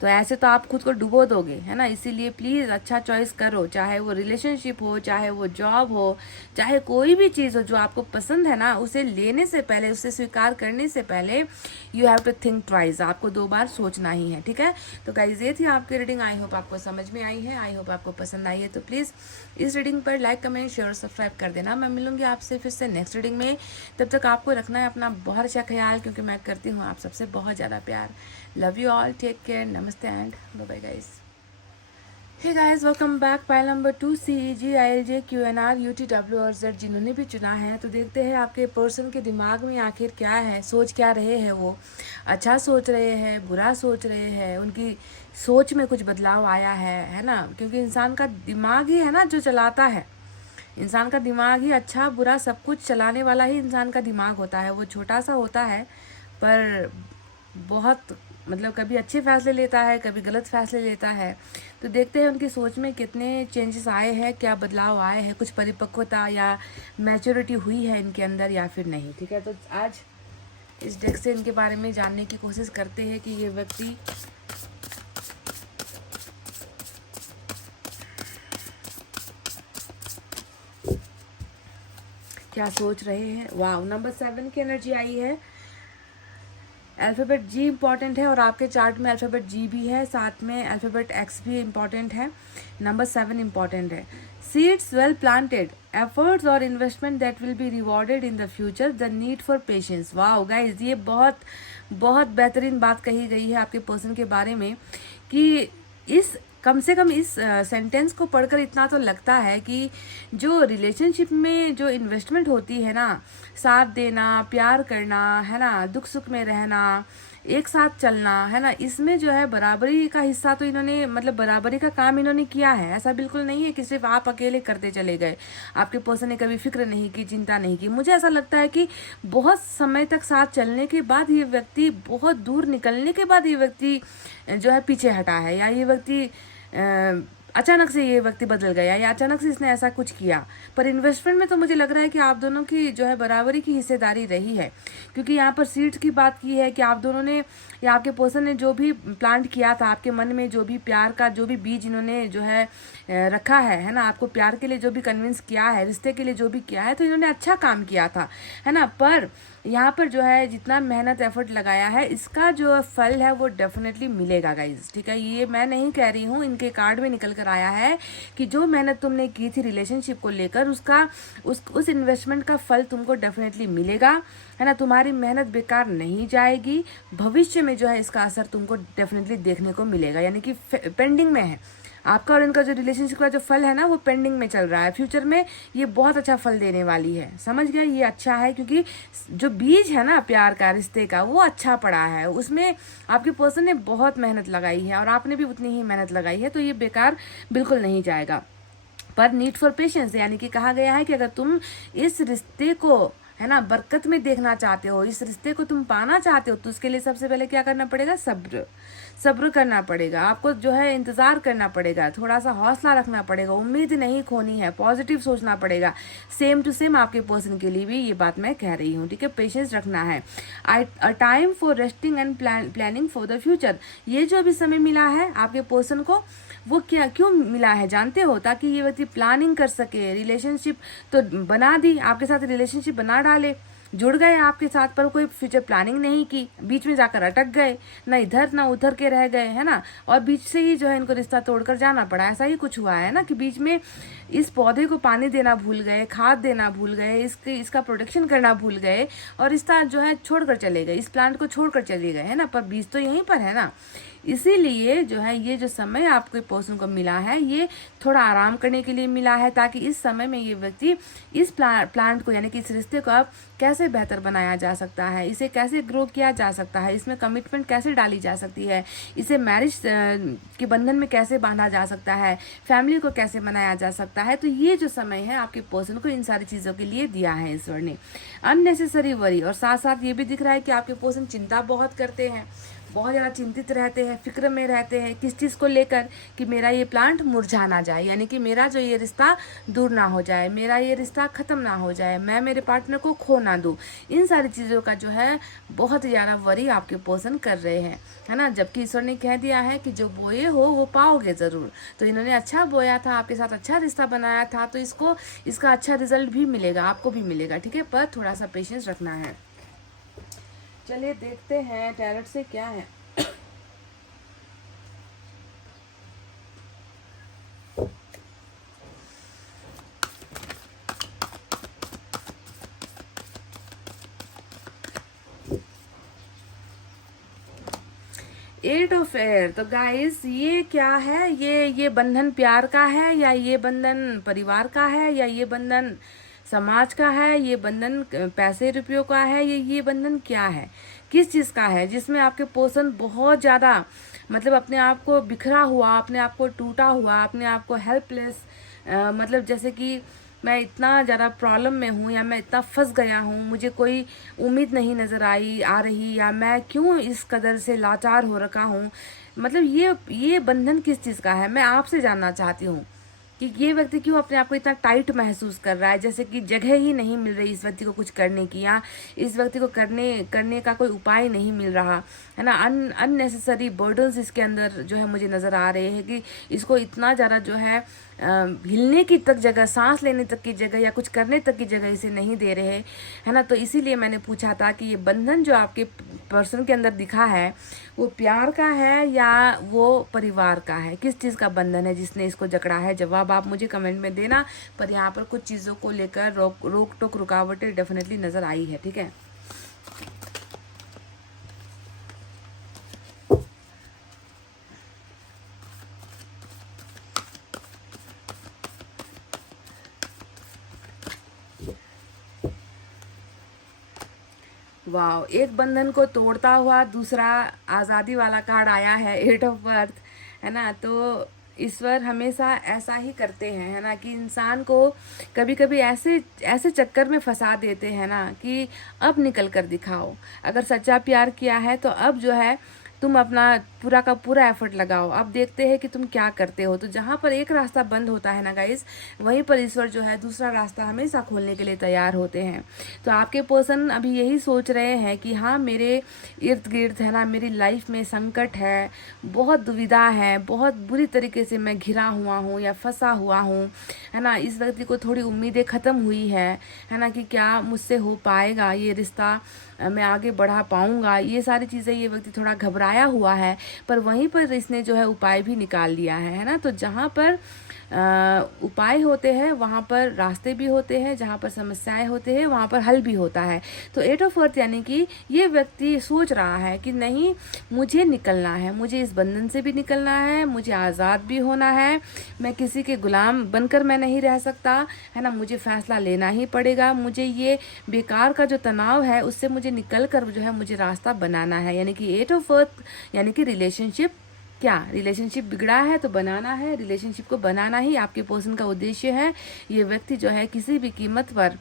तो ऐसे तो आप खुद को डुबो दोगे, है ना। इसीलिए प्लीज़ अच्छा चॉइस करो, चाहे वो रिलेशनशिप हो, चाहे वो जॉब हो, चाहे कोई भी चीज़ हो जो आपको पसंद है ना, उसे लेने से पहले, उसे स्वीकार करने से पहले you have to think twice, आपको 2 बार सोचना ही है, ठीक है। तो गाइस ये थी आपकी रीडिंग, आई होप आपको समझ में आई है, आई होप आपको पसंद आई है। तो प्लीज़ इस रीडिंग पर लाइक, कमेंट, शेयर और सब्सक्राइब कर देना। मैं मिलूंगी आपसे फिर से नेक्स्ट रीडिंग में। तब तक आपको रखना है अपना बहुत अच्छा ख्याल, क्योंकि मैं करती हूँ आप सबसे बहुत ज़्यादा प्यार। Love you all, take care, namaste and bye bye guys. Hey guys, welcome back. Pile number 2 CEG ILJ QNR UTW और Z जिन्होंने भी चुना है, तो देखते हैं आपके पर्सन के दिमाग में आखिर क्या है, सोच क्या रहे हैं वो। अच्छा सोच रहे हैं, बुरा सोच रहे हैं, उनकी सोच में कुछ बदलाव आया है ना, क्योंकि इंसान का दिमाग ही है ना जो चलाता है। इंसान का दिमाग ही अच्छा बुरा सब कुछ चलाने वाला ही इंसान का दिमाग होता है। वो छोटा सा होता है पर बहुत मतलब कभी अच्छे फैसले लेता है, कभी गलत फैसले लेता है। तो देखते हैं उनकी सोच में कितने चेंजेस आए हैं, क्या बदलाव आए हैं, कुछ परिपक्वता या मैच्योरिटी हुई है इनके अंदर या फिर नहीं, ठीक है। तो आज इस डेक से इनके बारे में जानने की कोशिश करते हैं कि ये व्यक्ति क्या सोच रहे हैं। वाह, नंबर 7 की एनर्जी आई है। अल्फ़ाबेट जी इम्पॉर्टेंट है और आपके चार्ट में अल्फ़ाबेट जी भी है, साथ में अल्फ़ाबेट एक्स भी इम्पॉर्टेंट है। नंबर 7 इम्पॉर्टेंट है। सीड्स वेल प्लांटेड, एफर्ट्स और investment that will be rewarded in the future, the need for patience. Wow guys, ये बहुत बहुत बेहतरीन बात कही गई है आपके पर्सन के बारे में कि इस कम से कम इस सेंटेंस को पढ़कर इतना तो लगता है कि जो रिलेशनशिप में जो इन्वेस्टमेंट होती है ना, साथ देना, प्यार करना, है ना, दुख सुख में रहना, एक साथ चलना, है ना, इसमें जो है बराबरी का हिस्सा तो इन्होंने मतलब बराबरी का काम इन्होंने किया है। ऐसा बिल्कुल नहीं है कि सिर्फ आप अकेले करते चले गए, आपके पर्सन ने कभी फिक्र नहीं की, चिंता नहीं की। मुझे ऐसा लगता है कि बहुत समय तक साथ चलने के बाद ये व्यक्ति, बहुत दूर निकलने के बाद ये व्यक्ति जो है पीछे हटा है, या ये व्यक्ति अचानक से ये व्यक्ति बदल गया या अचानक से इसने ऐसा कुछ किया। पर इन्वेस्टमेंट में तो मुझे लग रहा है कि आप दोनों की जो है बराबरी की हिस्सेदारी रही है, क्योंकि यहाँ पर सीड्स की बात की है कि आप दोनों ने या आपके पर्सन ने जो भी प्लांट किया था आपके मन में, जो भी प्यार का जो भी बीज इन्होंने जो है रखा है ना, आपको प्यार के लिए जो भी कन्विंस किया है, रिश्ते के लिए जो भी किया है, तो इन्होंने अच्छा काम किया था, है ना। पर यहाँ पर जो है जितना मेहनत एफर्ट लगाया है इसका जो फल है वो डेफिनेटली मिलेगा गाइज, ठीक है। ये मैं नहीं कह रही हूँ, इनके कार्ड में निकल कर आया है कि जो मेहनत तुमने की थी रिलेशनशिप को लेकर उसका उस इन्वेस्टमेंट का फल तुमको डेफिनेटली मिलेगा, है ना। तुम्हारी मेहनत बेकार नहीं जाएगी, भविष्य में जो है इसका असर तुमको डेफिनेटली देखने को मिलेगा, यानी कि पेंडिंग में है आपका और इनका जो रिलेशनशिप का जो फल है ना वो पेंडिंग में चल रहा है। फ्यूचर में ये बहुत अच्छा फल देने वाली है, समझ गए। ये अच्छा है क्योंकि जो बीज है ना प्यार का, रिश्ते का, वो अच्छा पड़ा है, उसमें आपके पर्सन ने बहुत मेहनत लगाई है और आपने भी उतनी ही मेहनत लगाई है, तो ये बेकार बिल्कुल नहीं जाएगा। पर नीड फॉर पेशेंस, यानी कि कहा गया है कि अगर तुम इस रिश्ते को, है ना, बरकत में देखना चाहते हो, इस रिश्ते को तुम पाना चाहते हो, तो उसके लिए सबसे पहले क्या करना पड़ेगा? सब्र करना पड़ेगा आपको, जो है इंतजार करना पड़ेगा, थोड़ा सा हौसला रखना पड़ेगा, उम्मीद नहीं खोनी है, पॉजिटिव सोचना पड़ेगा। सेम टू सेम आपके पर्सन के लिए भी ये बात मैं कह रही हूँ, ठीक है। पेशेंस रखना है। A time for resting and planning for the future, ये जो अभी समय मिला है आपके पर्सन को, वो क्या क्यों मिला है जानते हो? ताकि ये व्यक्ति प्लानिंग कर सके, रिलेशनशिप तो बना दी, आपके साथ रिलेशनशिप बना डाले, जुड़ गए आपके साथ, पर कोई फ्यूचर प्लानिंग नहीं की, बीच में जाकर अटक गए, ना इधर ना उधर के रह गए, है ना। और बीच से ही जो है इनको रिश्ता तोड़कर जाना पड़ा, ऐसा ही कुछ हुआ है ना, कि बीच में इस पौधे को पानी देना भूल गए, खाद देना भूल गए, इसका प्रोटेक्शन करना भूल गए और रिश्ता जो है छोड़कर चले गए, इस प्लांट को छोड़कर चले गए, है ना। पर बीज तो यहीं पर है ना। इसीलिए जो है ये जो समय आपके पर्सन को मिला है ये थोड़ा आराम करने के लिए मिला है, ताकि इस समय में ये व्यक्ति इस प्लांट को, यानी कि इस रिश्ते को अब कैसे बेहतर बनाया जा सकता है, इसे कैसे ग्रो किया जा सकता है, इसमें कमिटमेंट कैसे डाली जा सकती है, इसे मैरिज के बंधन में कैसे बांधा जा सकता है, फैमिली को कैसे बनाया जा सकता है। तो ये जो समय है आपके पर्सन को इन सारी चीज़ों के लिए दिया है ईश्वर ने। अननेसेसरी वरी, और साथ साथ ये भी दिख रहा है कि आपके पर्सन चिंता बहुत करते हैं, बहुत ज़्यादा चिंतित रहते हैं, फिक्र में रहते हैं, किस चीज़ को लेकर, कि मेरा ये प्लांट मुरझा ना जाए, यानी कि मेरा जो ये रिश्ता दूर ना हो जाए, मेरा ये रिश्ता ख़त्म ना हो जाए, मैं मेरे पार्टनर को खो ना दूँ। इन सारी चीज़ों का जो है बहुत ज़्यादा वरी आपके पर्सन कर रहे हैं, है ना। जबकि ईश्वर ने कह दिया है कि जो बोए हो वो पाओगे ज़रूर। तो इन्होंने अच्छा बोया था, आपके साथ अच्छा रिश्ता बनाया था, तो इसका अच्छा रिजल्ट भी मिलेगा, आपको भी मिलेगा, ठीक है। पर थोड़ा सा पेशेंस रखना है। चलिए देखते हैं टैरेट से क्या है। एट ऑफ एयर, तो गाइस ये क्या है? ये बंधन प्यार का है, या ये बंधन परिवार का है, या ये बंधन समाज का है, ये बंधन पैसे रुपयों का है, ये बंधन क्या है, किस चीज़ का है? जिसमें आपके पर्सन बहुत ज़्यादा मतलब अपने आप को बिखरा हुआ, अपने आप को टूटा हुआ, अपने आप को हेल्पलेस, मतलब जैसे कि मैं इतना ज़्यादा प्रॉब्लम में हूँ, या मैं इतना फंस गया हूँ, मुझे कोई उम्मीद नहीं नज़र आ रही, या मैं क्यों इस कदर से लाचार हो रखा हूँ। मतलब ये बंधन किस चीज़ का है, मैं आपसे जानना चाहती हूँ कि ये व्यक्ति क्यों अपने आप को इतना टाइट महसूस कर रहा है, जैसे कि जगह ही नहीं मिल रही इस व्यक्ति को कुछ करने की, या इस व्यक्ति को करने का कोई उपाय नहीं मिल रहा, है ना। अननेसेसरी बर्डन्स इसके अंदर जो है मुझे नज़र आ रहे हैं, कि इसको इतना ज़्यादा जो है हिलने की तक जगह, सांस लेने तक की जगह, या कुछ करने तक की जगह इसे नहीं दे रहे, है ना। तो इसीलिए मैंने पूछा था कि ये बंधन जो आपके पर्सन के अंदर दिखा है वो प्यार का है या वो परिवार का है, किस चीज़ का बंधन है जिसने इसको जकड़ा है? जवाब आप मुझे कमेंट में देना। पर यहाँ पर कुछ चीज़ों को लेकर रोक टोक रुकावटें डेफिनेटली नज़र आई है, ठीक है। वाह, एक बंधन को तोड़ता हुआ दूसरा आज़ादी वाला कार्ड आया है, एट ऑफ बर्थ, है ना। तो ईश्वर हमेशा ऐसा ही करते हैं, है ना, कि इंसान को कभी कभी ऐसे ऐसे चक्कर में फंसा देते हैं ना, कि अब निकल कर दिखाओ। अगर सच्चा प्यार किया है तो अब जो है तुम अपना पूरा का पूरा एफर्ट लगाओ, अब देखते हैं कि तुम क्या करते हो। तो जहाँ पर एक रास्ता बंद होता है ना गाइस, वहीं पर ईश्वर जो है दूसरा रास्ता हमेशा खोलने के लिए तैयार होते हैं। तो आपके पर्सन अभी यही सोच रहे हैं कि हाँ, मेरे इर्द गिर्द है ना, मेरी लाइफ में संकट है, बहुत दुविधा है, बहुत बुरी तरीके से मैं घिरा हुआ हूँ या फंसा हुआ हूँ, है ना। इस व्यक्ति को थोड़ी उम्मीदें ख़त्म हुई है ना, कि क्या मुझसे हो पाएगा ये रिश्ता, मैं आगे बढ़ा पाऊंगा, ये सारी चीज़ें, ये व्यक्ति थोड़ा घबराया हुआ है। पर वहीं पर इसने जो है उपाय भी निकाल लिया है ना। तो जहाँ पर उपाय होते हैं वहाँ पर रास्ते भी होते हैं, जहाँ पर समस्याएं होते हैं वहाँ पर हल भी होता है। तो 8 ऑफ अर्थ यानी कि ये व्यक्ति सोच रहा है कि नहीं, मुझे निकलना है, मुझे इस बंधन से भी निकलना है, मुझे आज़ाद भी होना है, मैं किसी के गुलाम बनकर मैं नहीं रह सकता, है ना। मुझे फैसला लेना ही पड़ेगा, मुझे ये बेकार का जो तनाव है उससे मुझे निकल कर जो है मुझे रास्ता बनाना है। यानी कि 8 ऑफ अर्थ यानी कि रिलेशनशिप, क्या रिलेशनशिप बिगड़ा है तो बनाना है, रिलेशनशिप को बनाना ही आपके पर्सन का उद्देश्य है। ये व्यक्ति जो है किसी भी कीमत पर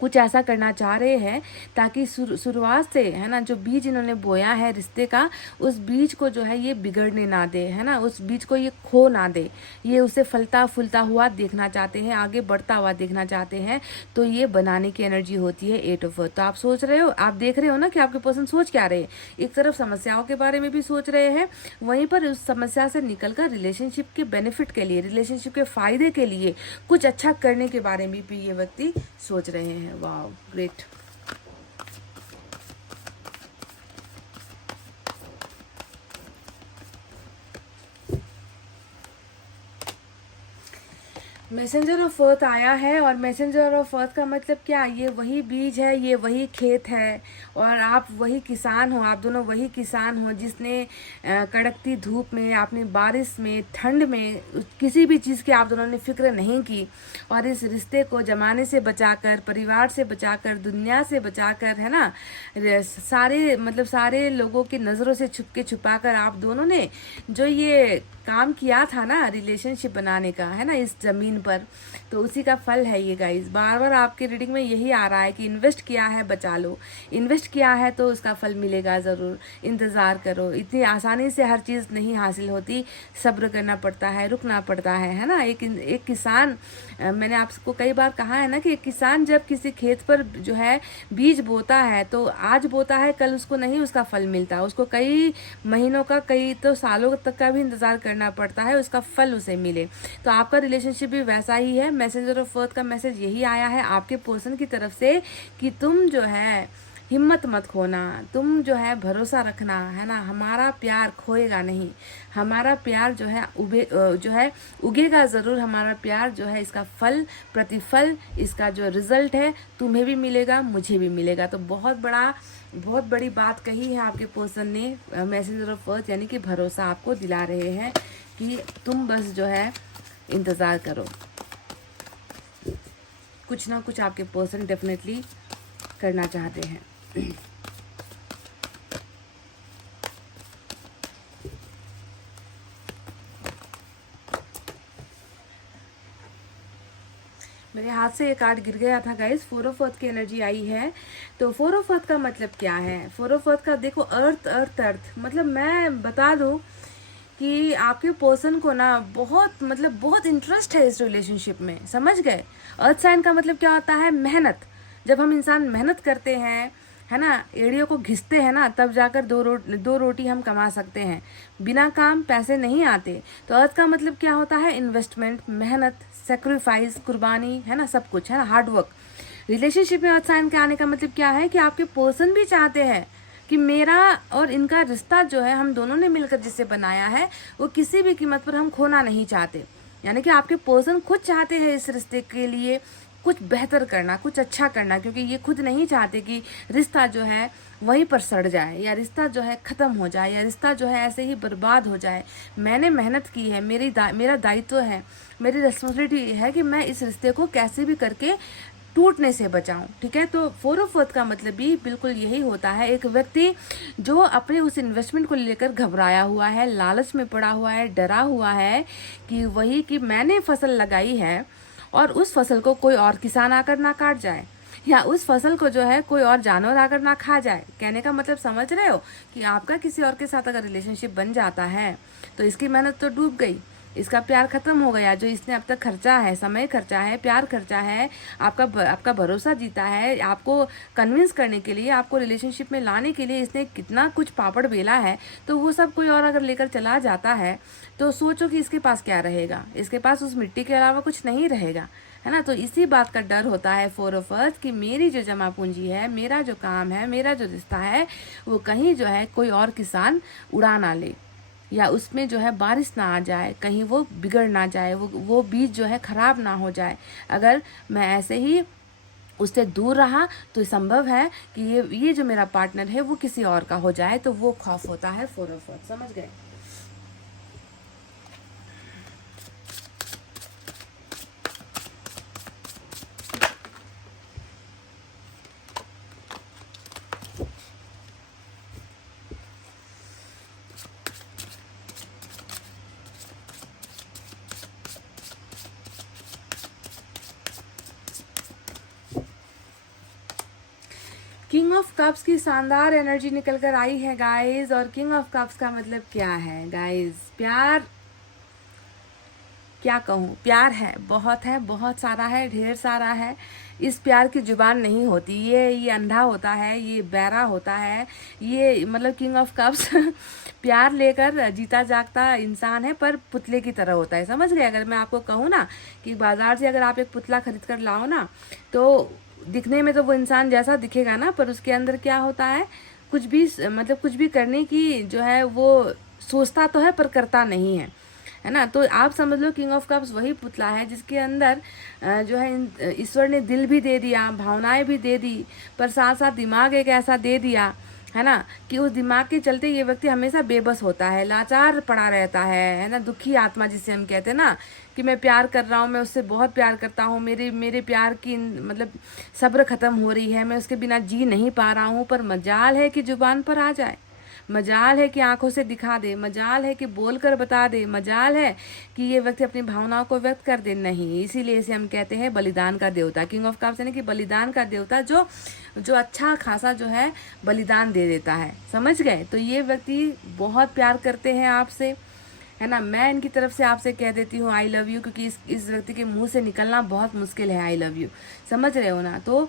कुछ ऐसा करना चाह रहे हैं ताकि शुरुआत से, है ना, जो बीज इन्होंने बोया है रिश्ते का, उस बीज को जो है ये बिगड़ने ना दे, है ना, उस बीज को ये खो ना दे। ये उसे फलता फूलता हुआ देखना चाहते हैं, आगे बढ़ता हुआ देखना चाहते हैं। तो ये बनाने की एनर्जी होती है 8 ऑफ अर्थ। तो आप सोच रहे हो, आप देख रहे हो ना कि आपके पर्सन सोच क्या रहे हैं। एक तरफ समस्याओं के बारे में भी सोच रहे हैं, वहीं पर उस समस्या से निकलकर रिलेशनशिप के बेनिफिट के लिए, रिलेशनशिप के फायदे के लिए कुछ अच्छा करने के बारे में भी ये व्यक्ति सोच रहे हैं। Wow, great. Messenger of earth आया है, और मैसेंजर ऑफ अर्थ का मतलब क्या, ये वही बीज है, ये वही खेत है, और आप वही किसान हो, आप दोनों वही किसान हो जिसने कड़कती धूप में, आपने बारिश में, ठंड में, किसी भी चीज़ की आप दोनों ने फिक्र नहीं की, और इस रिश्ते को जमाने से बचाकर, परिवार से बचाकर, दुनिया से बचाकर, है ना, सारे मतलब सारे लोगों की नज़रों से छुप के छुपाकर आप दोनों ने जो ये काम किया था ना रिलेशनशिप बनाने का, है ना, इस ज़मीन पर, तो उसी का फल है ये गाइस। बार बार आपके रीडिंग में यही आ रहा है कि इन्वेस्ट किया है बचा लो, इन्वेस्ट किया है तो उसका फल मिलेगा ज़रूर, इंतज़ार करो। इतनी आसानी से हर चीज़ नहीं हासिल होती, सब्र करना पड़ता है, रुकना पड़ता है ना। एक किसान, मैंने आपको कई बार कहा है ना कि एक किसान जब किसी खेत पर जो है बीज बोता है, तो आज बोता है, कल उसको नहीं उसका फल मिलता, उसको कई महीनों का, कई तो सालों तक का भी इंतज़ार करना पड़ता है उसका फल उसे मिले। तो आपका रिलेशनशिप भी वैसा ही है। मैसेंजर ऑफ अर्थ का मैसेज यही आया है आपके पर्सन की तरफ से कि तुम जो है हिम्मत मत खोना, तुम जो है भरोसा रखना, है ना, हमारा प्यार खोएगा नहीं, हमारा प्यार जो है उगेगा ज़रूर, हमारा प्यार जो है इसका फल, प्रतिफल, इसका जो रिजल्ट है तुम्हें भी मिलेगा, मुझे भी मिलेगा। तो बहुत बड़ी बात कही है आपके पर्सन ने। मैसेंजर ऑफ अर्थ यानी कि भरोसा आपको दिला रहे हैं कि तुम बस जो है इंतज़ार करो, कुछ ना कुछ आपके पर्सन डेफिनेटली करना चाहते हैं। मेरे हाथ से ये कार्ड गिर गया था गाइस, 4 ऑफ अर्थ की एनर्जी आई है। तो 4 ऑफ अर्थ का मतलब क्या है? 4 ऑफ अर्थ का देखो, अर्थ अर्थ अर्थ, मतलब मैं बता दूं कि आपके पर्सन को ना बहुत इंटरेस्ट है इस रिलेशनशिप में, समझ गए। अर्थ साइन का मतलब क्या होता है? मेहनत। जब हम इंसान मेहनत करते हैं, है ना, एड़ियों को घिसते हैं ना, तब जाकर दो रोटी हम कमा सकते हैं। बिना काम पैसे नहीं आते। तो अर्थ का मतलब क्या होता है? इन्वेस्टमेंट, मेहनत, सेक्रीफाइस, कुर्बानी, है ना, सब कुछ, है ना, हार्ड वर्क। रिलेशनशिप में अर्थ साइन के आने का मतलब क्या है कि आपके पर्सन भी चाहते हैं कि मेरा और इनका रिश्ता जो है हम दोनों ने मिलकर जिसे बनाया है, वो किसी भी कीमत पर हम खोना नहीं चाहते। यानी कि आपके पर्सन खुद चाहते हैं इस रिश्ते के लिए कुछ बेहतर करना, कुछ अच्छा करना, क्योंकि ये खुद नहीं चाहते कि रिश्ता जो है वहीं पर सड़ जाए, या रिश्ता जो है ख़त्म हो जाए, या रिश्ता जो है ऐसे ही बर्बाद हो जाए। मैंने मेहनत की है, मेरा दायित्व है, मेरी रिस्पॉन्सिबिलिटी है कि मैं इस रिश्ते को कैसे भी करके टूटने से बचाऊं, ठीक है। तो 4 ऑफ अर्थ का मतलब भी बिल्कुल यही होता है। एक व्यक्ति जो अपने उस इन्वेस्टमेंट को लेकर घबराया हुआ है, लालच में पड़ा हुआ है, डरा हुआ है कि मैंने फसल लगाई है और उस फसल को कोई और किसान आकर ना काट जाए, या उस फसल को जो है कोई और जानवर आकर ना खा जाए। कहने का मतलब समझ रहे हो कि आपका किसी और के साथ अगर रिलेशनशिप बन जाता है तो इसकी मेहनत तो डूब गई, इसका प्यार खत्म हो गया। जो इसने अब तक खर्चा है, समय खर्चा है, प्यार खर्चा है, आपका भरोसा जीता है, आपको कन्विंस करने के लिए, आपको रिलेशनशिप में लाने के लिए इसने कितना कुछ पापड़ बेला है, तो वो सब कोई और अगर लेकर चला जाता है तो सोचो कि इसके पास क्या रहेगा। इसके पास उस मिट्टी के अलावा कुछ नहीं रहेगा, है ना। तो इसी बात का डर होता है फोर ऑफ अस कि मेरी जो जमा पूंजी है, मेरा जो काम है, मेरा जो रिश्ता है, वो कहीं जो है कोई और किसान उड़ा ना ले, या उसमें जो है बारिश ना आ जाए, कहीं वो बिगड़ ना जाए, वो बीज जो है खराब ना हो जाए। अगर मैं ऐसे ही उससे दूर रहा तो संभव है कि ये जो मेरा पार्टनर है वो किसी और का हो जाए। तो वो खौफ होता है फोर ऑफ अस, समझ गए। किंग ऑफ कप्स की शानदार एनर्जी निकल कर आई है गाइस। और किंग ऑफ कप्स का मतलब क्या है गाइस? प्यार, क्या कहूँ, प्यार है, बहुत सारा है, ढेर सारा है। इस प्यार की जुबान नहीं होती, ये अंधा होता है, ये बहरा होता है, ये मतलब किंग ऑफ कप्स प्यार लेकर जीता जागता इंसान है, पर पुतले की तरह होता है, समझ गए। अगर मैं आपको कहूँ ना कि बाजार से अगर आप एक पुतला खरीद कर लाओ ना, तो दिखने में तो वो इंसान जैसा दिखेगा ना, पर उसके अंदर क्या होता है, कुछ भी मतलब कुछ भी करने की जो है वो सोचता तो है पर करता नहीं है ना। तो आप समझ लो किंग ऑफ कप्स वही पुतला है जिसके अंदर जो है ईश्वर ने दिल भी दे दिया, भावनाएं भी दे दी, पर साथ साथ दिमाग एक ऐसा दे दिया, है ना, कि उस दिमाग के चलते ये व्यक्ति हमेशा बेबस होता है, लाचार पड़ा रहता है ना, दुखी आत्मा जिसे हम कहते हैं ना, कि मैं प्यार कर रहा हूँ, मैं उससे बहुत प्यार करता हूँ, मेरे मेरे प्यार की मतलब सब्र खत्म हो रही है, मैं उसके बिना जी नहीं पा रहा हूँ, पर मजाल है कि जुबान पर आ जाए, मजाल है कि आंखों से दिखा दे, मजाल है कि बोल कर बता दे, मजाल है कि ये व्यक्ति अपनी भावनाओं को व्यक्त कर दे। नहीं, इसीलिए इसे हम कहते हैं बलिदान का देवता, किंग ऑफ कप्स, यानी कि बलिदान का देवता, जो अच्छा खासा जो है बलिदान दे देता है, समझ गए। तो ये व्यक्ति बहुत प्यार करते हैं आपसे, है ना। मैं इनकी तरफ से आपसे कह देती हूँ आई लव यू, क्योंकि इस व्यक्ति के मुंह से निकलना बहुत मुश्किल है आई लव यू, समझ रहे हो ना। तो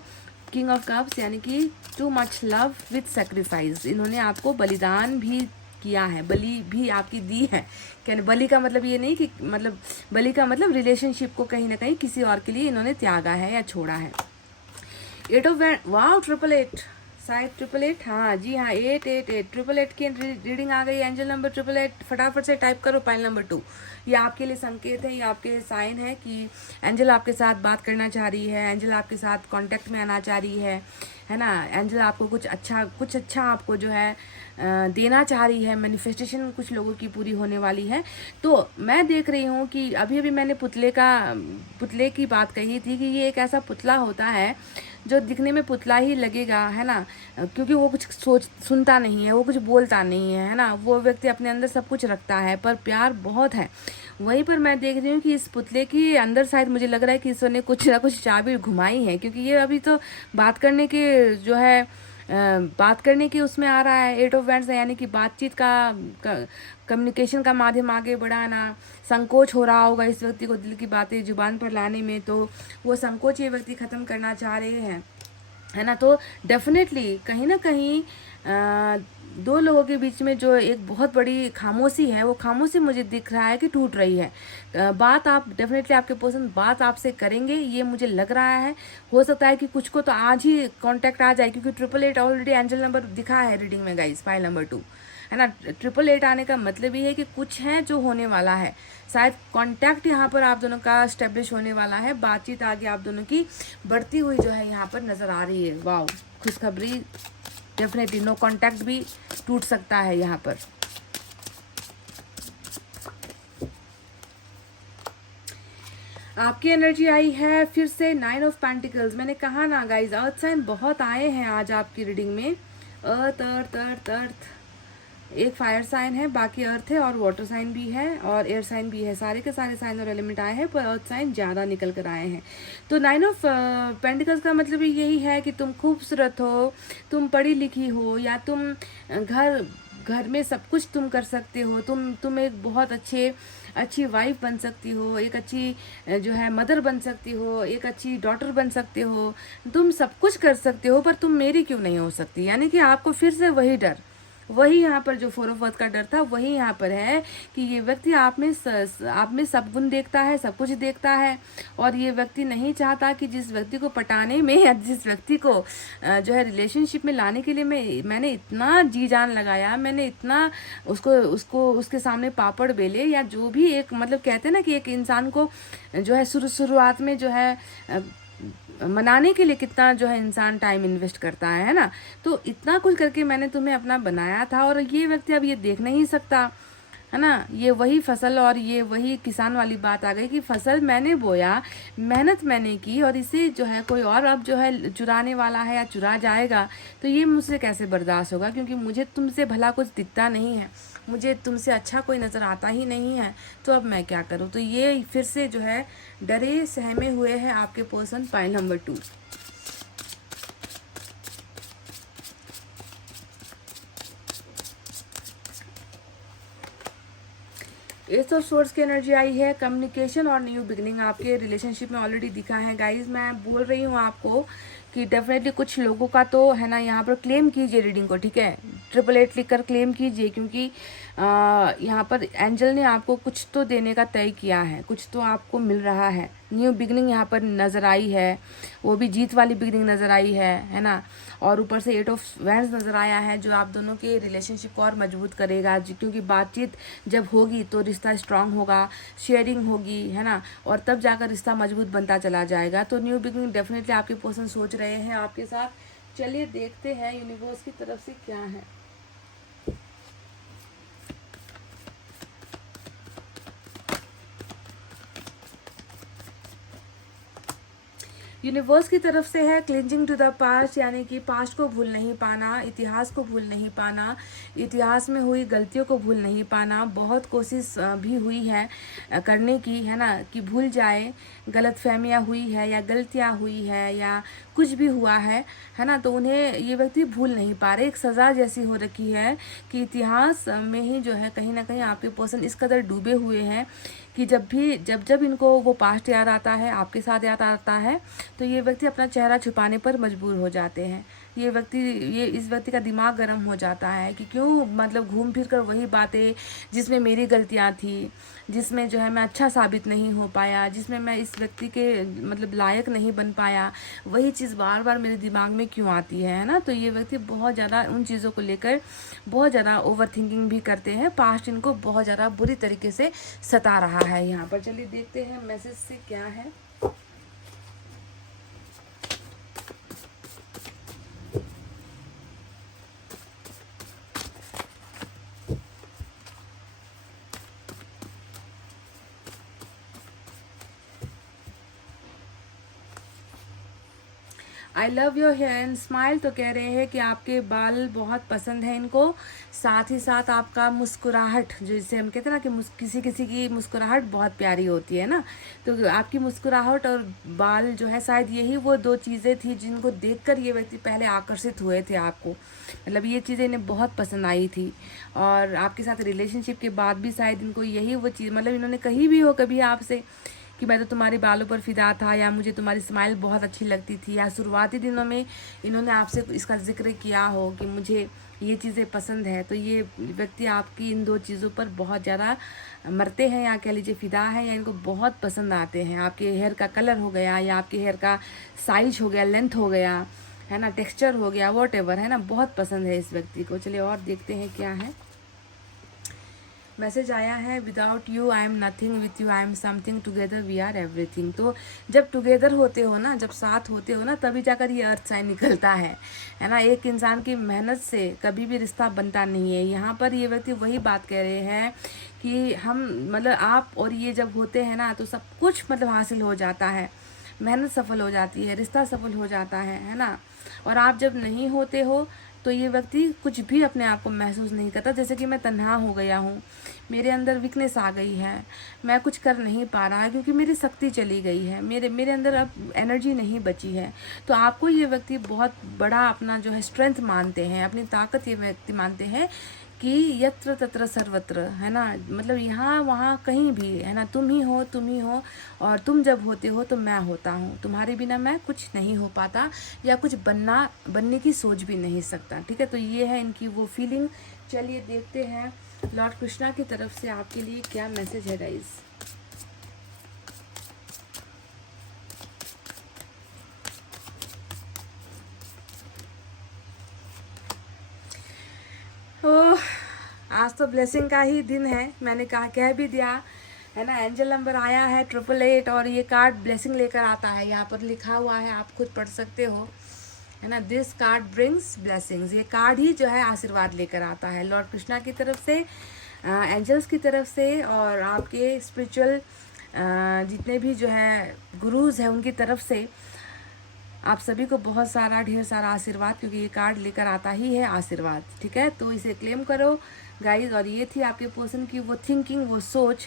किंग ऑफ कप्स यानी कि too much love with sacrifice, इन्होंने आपको बलिदान भी किया है, बलि भी आपकी दी है। क्या बलि का मतलब ये नहीं कि मतलब बलि का मतलब रिलेशनशिप को कहीं ना कहीं किसी और के लिए इन्होंने त्यागा है या छोड़ा है। 8 ऑफ वाओ, 888 शायद 888, हाँ जी हाँ, 888 888 की रीडिंग आ गई। एंजल नंबर 888 फटाफट से टाइप करो, पाइल नंबर 2। ये आपके लिए संकेत है, ये आपके साइन है कि एंजल आपके साथ बात करना चाह रही है, एंजल आपके साथ कांटेक्ट में आना चाह रही है ना। एंजल आपको कुछ अच्छा आपको जो है देना चाह रही है, मैनिफेस्टेशन कुछ लोगों की पूरी होने वाली है। तो मैं देख रही हूँ कि अभी मैंने पुतले की बात कही थी कि ये एक ऐसा पुतला होता है जो दिखने में पुतला ही लगेगा, है ना, क्योंकि वो कुछ सुनता नहीं है, वो कुछ बोलता नहीं है ना, वो व्यक्ति अपने अंदर सब कुछ रखता है, पर प्यार बहुत है। वहीं पर मैं देख रही हूँ कि इस पुतले के अंदर शायद मुझे लग रहा है कि ईश्वर ने कुछ ना कुछ चाबी घुमाई है, क्योंकि ये अभी तो बात करने के जो है बात करने की उसमें आ रहा है। 8 ऑफ वैंड्स यानी कि बातचीत का कम्युनिकेशन का माध्यम आगे बढ़ाना, संकोच हो रहा होगा इस व्यक्ति को दिल की बातें जुबान पर लाने में, तो वो संकोच ये व्यक्ति ख़त्म करना चाह रहे हैं, है ना। तो डेफिनेटली कहीं ना कहीं दो लोगों के बीच में जो एक बहुत बड़ी खामोशी है, वो खामोशी मुझे दिख रहा है कि टूट रही है। बात आप डेफिनेटली आपके पर्सन बात आपसे करेंगे, ये मुझे लग रहा है। हो सकता है कि कुछ को तो आज ही कांटेक्ट आ जाए, क्योंकि 888 ऑलरेडी एंजल नंबर दिखा है रीडिंग में गाइस, फाइल नंबर 2, है ना। 888 आने का मतलब ये है कि कुछ है जो होने वाला है, शायद कांटेक्ट यहाँ पर आप दोनों का स्टेब्लिश होने वाला है, बातचीत आगे आप दोनों की बढ़ती हुई जो है यहाँ पर नज़र आ रही है। वाओ, खुशखबरी, डेफिनेटली नो कांटेक्ट भी टूट सकता है यहाँ पर। आपकी एनर्जी आई है फिर से 9 ऑफ पेंटिकल्स। मैंने कहा ना गाइज, अर्थ साइन बहुत आए हैं आज आपकी रीडिंग में। अर्थ अर्थ अर्थ अर्थ एक फायर साइन है, बाकी अर्थ है और वाटर साइन भी है और एयर साइन भी है। सारे के सारे साइन और एलिमेंट आए हैं, पर अर्थ साइन ज़्यादा निकल कर आए हैं। तो 9 ऑफ पेंटिकल्स का मतलब यही है कि तुम खूबसूरत हो, तुम पढ़ी लिखी हो, या तुम घर घर में सब कुछ तुम कर सकते हो। तुम एक बहुत अच्छी वाइफ बन सकती हो, एक अच्छी जो है मदर बन सकती हो, एक अच्छी डॉटर बन सकते हो। तुम सब कुछ कर सकते हो, पर तुम मेरी क्यों नहीं हो सकती। यानी कि आपको फिर से वही डर, वही यहाँ पर जो 4 ऑफ अर्थ का डर था, वही यहाँ पर है कि ये व्यक्ति आप में सब गुण देखता है, सब कुछ देखता है। और ये व्यक्ति नहीं चाहता कि जिस व्यक्ति को पटाने में या जिस व्यक्ति को जो है रिलेशनशिप में लाने के लिए मैंने इतना जी जान लगाया, मैंने इतना उसको उसके सामने पापड़ बेले, या जो भी एक मतलब कहते हैं ना कि एक इंसान को जो है शुरुआत में जो है मनाने के लिए कितना जो है इंसान टाइम इन्वेस्ट करता है ना। तो इतना कुछ करके मैंने तुम्हें अपना बनाया था, और ये व्यक्ति अब ये देख नहीं सकता, है ना। ये वही फसल और ये वही किसान वाली बात आ गई कि फसल मैंने बोया, मेहनत मैंने की, और इसे जो है कोई और अब जो है चुराने वाला है या चुरा जाएगा, तो ये मुझसे कैसे बर्दाश्त होगा, क्योंकि मुझे तुमसे भला कुछ दिखता नहीं है, मुझे तुमसे अच्छा कोई नज़र आता ही नहीं है, तो अब मैं क्या करूँ। तो ये फिर से जो है डरे सहमे हुए हैं आपके person, pile number 2। S of source की एनर्जी आई है, कम्युनिकेशन और न्यू बिगनिंग आपके रिलेशनशिप में ऑलरेडी दिखा है गाइज। मैं बोल रही हूँ आपको कि डेफिनेटली कुछ लोगों का तो है ना, यहाँ पर क्लेम कीजिए रीडिंग को, ठीक है। 888 लिख कर क्लेम कीजिए, क्योंकि यहाँ पर एंजल ने आपको कुछ तो देने का तय किया है, कुछ तो आपको मिल रहा है। न्यू बिगनिंग यहाँ पर नज़र आई है, वो भी जीत वाली बिगनिंग नज़र आई है ना। और ऊपर से 8 ऑफ वैंड्स नज़र आया है, जो आप दोनों के रिलेशनशिप को और मजबूत करेगा, क्योंकि बातचीत जब होगी तो रिश्ता स्ट्रांग होगा, शेयरिंग होगी, है ना, और तब जाकर रिश्ता मजबूत बनता चला जाएगा। तो न्यू बिगनिंग डेफिनेटली आपके पर्सन सोच रहे हैं आपके साथ। चलिए देखते हैं यूनिवर्स की तरफ से क्या है। यूनिवर्स की तरफ से है क्लिंजिंग टू द पास्ट, यानी कि पास्ट को भूल नहीं पाना, इतिहास को भूल नहीं पाना, इतिहास में हुई गलतियों को भूल नहीं पाना। बहुत कोशिश भी हुई है करने की, है ना, कि भूल जाए, गलतफहमियां हुई है या गलतियां हुई है या कुछ भी हुआ है ना, तो उन्हें ये व्यक्ति भूल नहीं पा रहे। एक सज़ा जैसी हो रखी है कि इतिहास में ही जो है कहीं ना कहीं आपके पर्सन इस कदर डूबे हुए हैं कि जब इनको वो पास्ट याद आता है, आपके साथ याद आता है, तो ये व्यक्ति अपना चेहरा छुपाने पर मजबूर हो जाते हैं। इस व्यक्ति का दिमाग गर्म हो जाता है कि क्यों मतलब घूम फिर कर वही बातें जिसमें मेरी गलतियां थी, जिसमें जो है मैं अच्छा साबित नहीं हो पाया, जिसमें मैं इस व्यक्ति के मतलब लायक नहीं बन पाया, वही चीज़ बार बार मेरे दिमाग में क्यों आती है ना। तो ये व्यक्ति बहुत ज़्यादा उन चीज़ों को लेकर बहुत ज़्यादा ओवर थिंकिंग भी करते हैं। पास्ट इनको बहुत ज़्यादा बुरी तरीके से सता रहा है यहाँ पर। चलिए देखते हैं मैसेज से क्या है। I love your hair and smile, तो कह रहे हैं कि आपके बाल बहुत पसंद है इनको, साथ ही साथ आपका मुस्कुराहट, जिसे हम कहते हैं ना कि किसी किसी की मुस्कुराहट बहुत प्यारी होती है ना, तो आपकी मुस्कुराहट और बाल जो है शायद यही वो दो चीज़ें थी जिनको देखकर ये व्यक्ति पहले आकर्षित हुए थे आपको। मतलब ये चीज़ें इन्हें बहुत पसंद आई थी, और आपके साथ रिलेशनशिप के बाद भी शायद इनको यही वो चीज़, मतलब इन्होंने कही भी हो कभी आपसे कि मैं तो तुम्हारे बालों पर फिदा था, या मुझे तुम्हारी स्माइल बहुत अच्छी लगती थी, या शुरुआती दिनों में इन्होंने आपसे इसका जिक्र किया हो कि मुझे ये चीज़ें पसंद है। तो ये व्यक्ति आपकी इन दो चीज़ों पर बहुत ज़्यादा मरते हैं, या कह लीजिए फिदा है, या इनको बहुत पसंद आते हैं। आपके हेयर का कलर हो गया, या आपके हेयर का साइज हो गया, लेंथ हो गया, है ना, टेक्स्चर हो गया, वॉट एवर, है ना, बहुत पसंद है इस व्यक्ति को। चलिए और देखते हैं क्या है। मैसेज आया है, without you I am nothing, with you I am something, together we are everything. तो जब टुगेदर होते हो ना, जब साथ होते हो ना, तभी जाकर ये अर्थ साइन निकलता है ना। एक इंसान की मेहनत से कभी भी रिश्ता बनता नहीं है। यहाँ पर ये व्यक्ति वही बात कह रहे हैं कि हम मतलब आप और ये जब होते हैं ना, तो सब कुछ मतलब हासिल हो जाता है, मेहनत सफल हो जाती है, रिश्ता सफल हो जाता है ना। और आप जब नहीं होते हो तो ये व्यक्ति कुछ भी अपने आप को महसूस नहीं करता, जैसे कि मैं तन्हा हो गया हूँ, मेरे अंदर वीकनेस आ गई है, मैं कुछ कर नहीं पा रहा क्योंकि मेरी शक्ति चली गई है, मेरे अंदर अब एनर्जी नहीं बची है। तो आपको ये व्यक्ति बहुत बड़ा अपना जो है स्ट्रेंथ मानते हैं, अपनी ताकत ये व्यक्ति मानते हैं कि यत्र तत्र सर्वत्र, है ना, मतलब यहाँ वहाँ कहीं भी, है ना, तुम ही हो और तुम जब होते हो तो मैं होता हूँ, तुम्हारे बिना मैं कुछ नहीं हो पाता या कुछ बनने की सोच भी नहीं सकता। ठीक है, तो ये है इनकी वो फीलिंग। चलिए देखते हैं लॉर्ड कृष्णा की तरफ से आपके लिए क्या मैसेज है गाइस। ओह, आज तो ब्लेसिंग का ही दिन है, मैंने कह भी दिया, है ना। एंजल नंबर आया है 888 और ये कार्ड ब्लेसिंग लेकर आता है, यहाँ पर लिखा हुआ है, आप खुद पढ़ सकते हो, है ना। दिस कार्ड ब्रिंग्स ब्लेसिंग्स, ये कार्ड ही जो है आशीर्वाद लेकर आता है लॉर्ड कृष्णा की तरफ से, एंजल्स की तरफ से और आपके स्पिरिचुअल जितने भी जो है गुरुज हैं उनकी तरफ से आप सभी को बहुत सारा ढेर सारा आशीर्वाद, क्योंकि ये कार्ड लेकर आता ही है आशीर्वाद। ठीक है, तो इसे क्लेम करो गाइज। और ये थी आपके पर्सन की वो थिंकिंग, वो सोच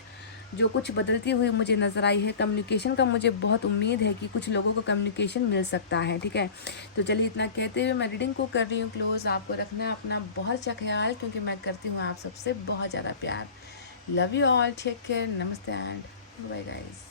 जो कुछ बदलती हुई मुझे नज़र आई है। कम्युनिकेशन का मुझे बहुत उम्मीद है कि कुछ लोगों को कम्युनिकेशन मिल सकता है। ठीक है, तो चलिए इतना कहते हुए मैं रीडिंग को कर रही हूँ क्लोज। आपको रखना है अपना बहुत अच्छा ख्याल, क्योंकि मैं करती हूँ आप सबसे बहुत ज़्यादा प्यार। Love you all, take care, namaste and bye guys.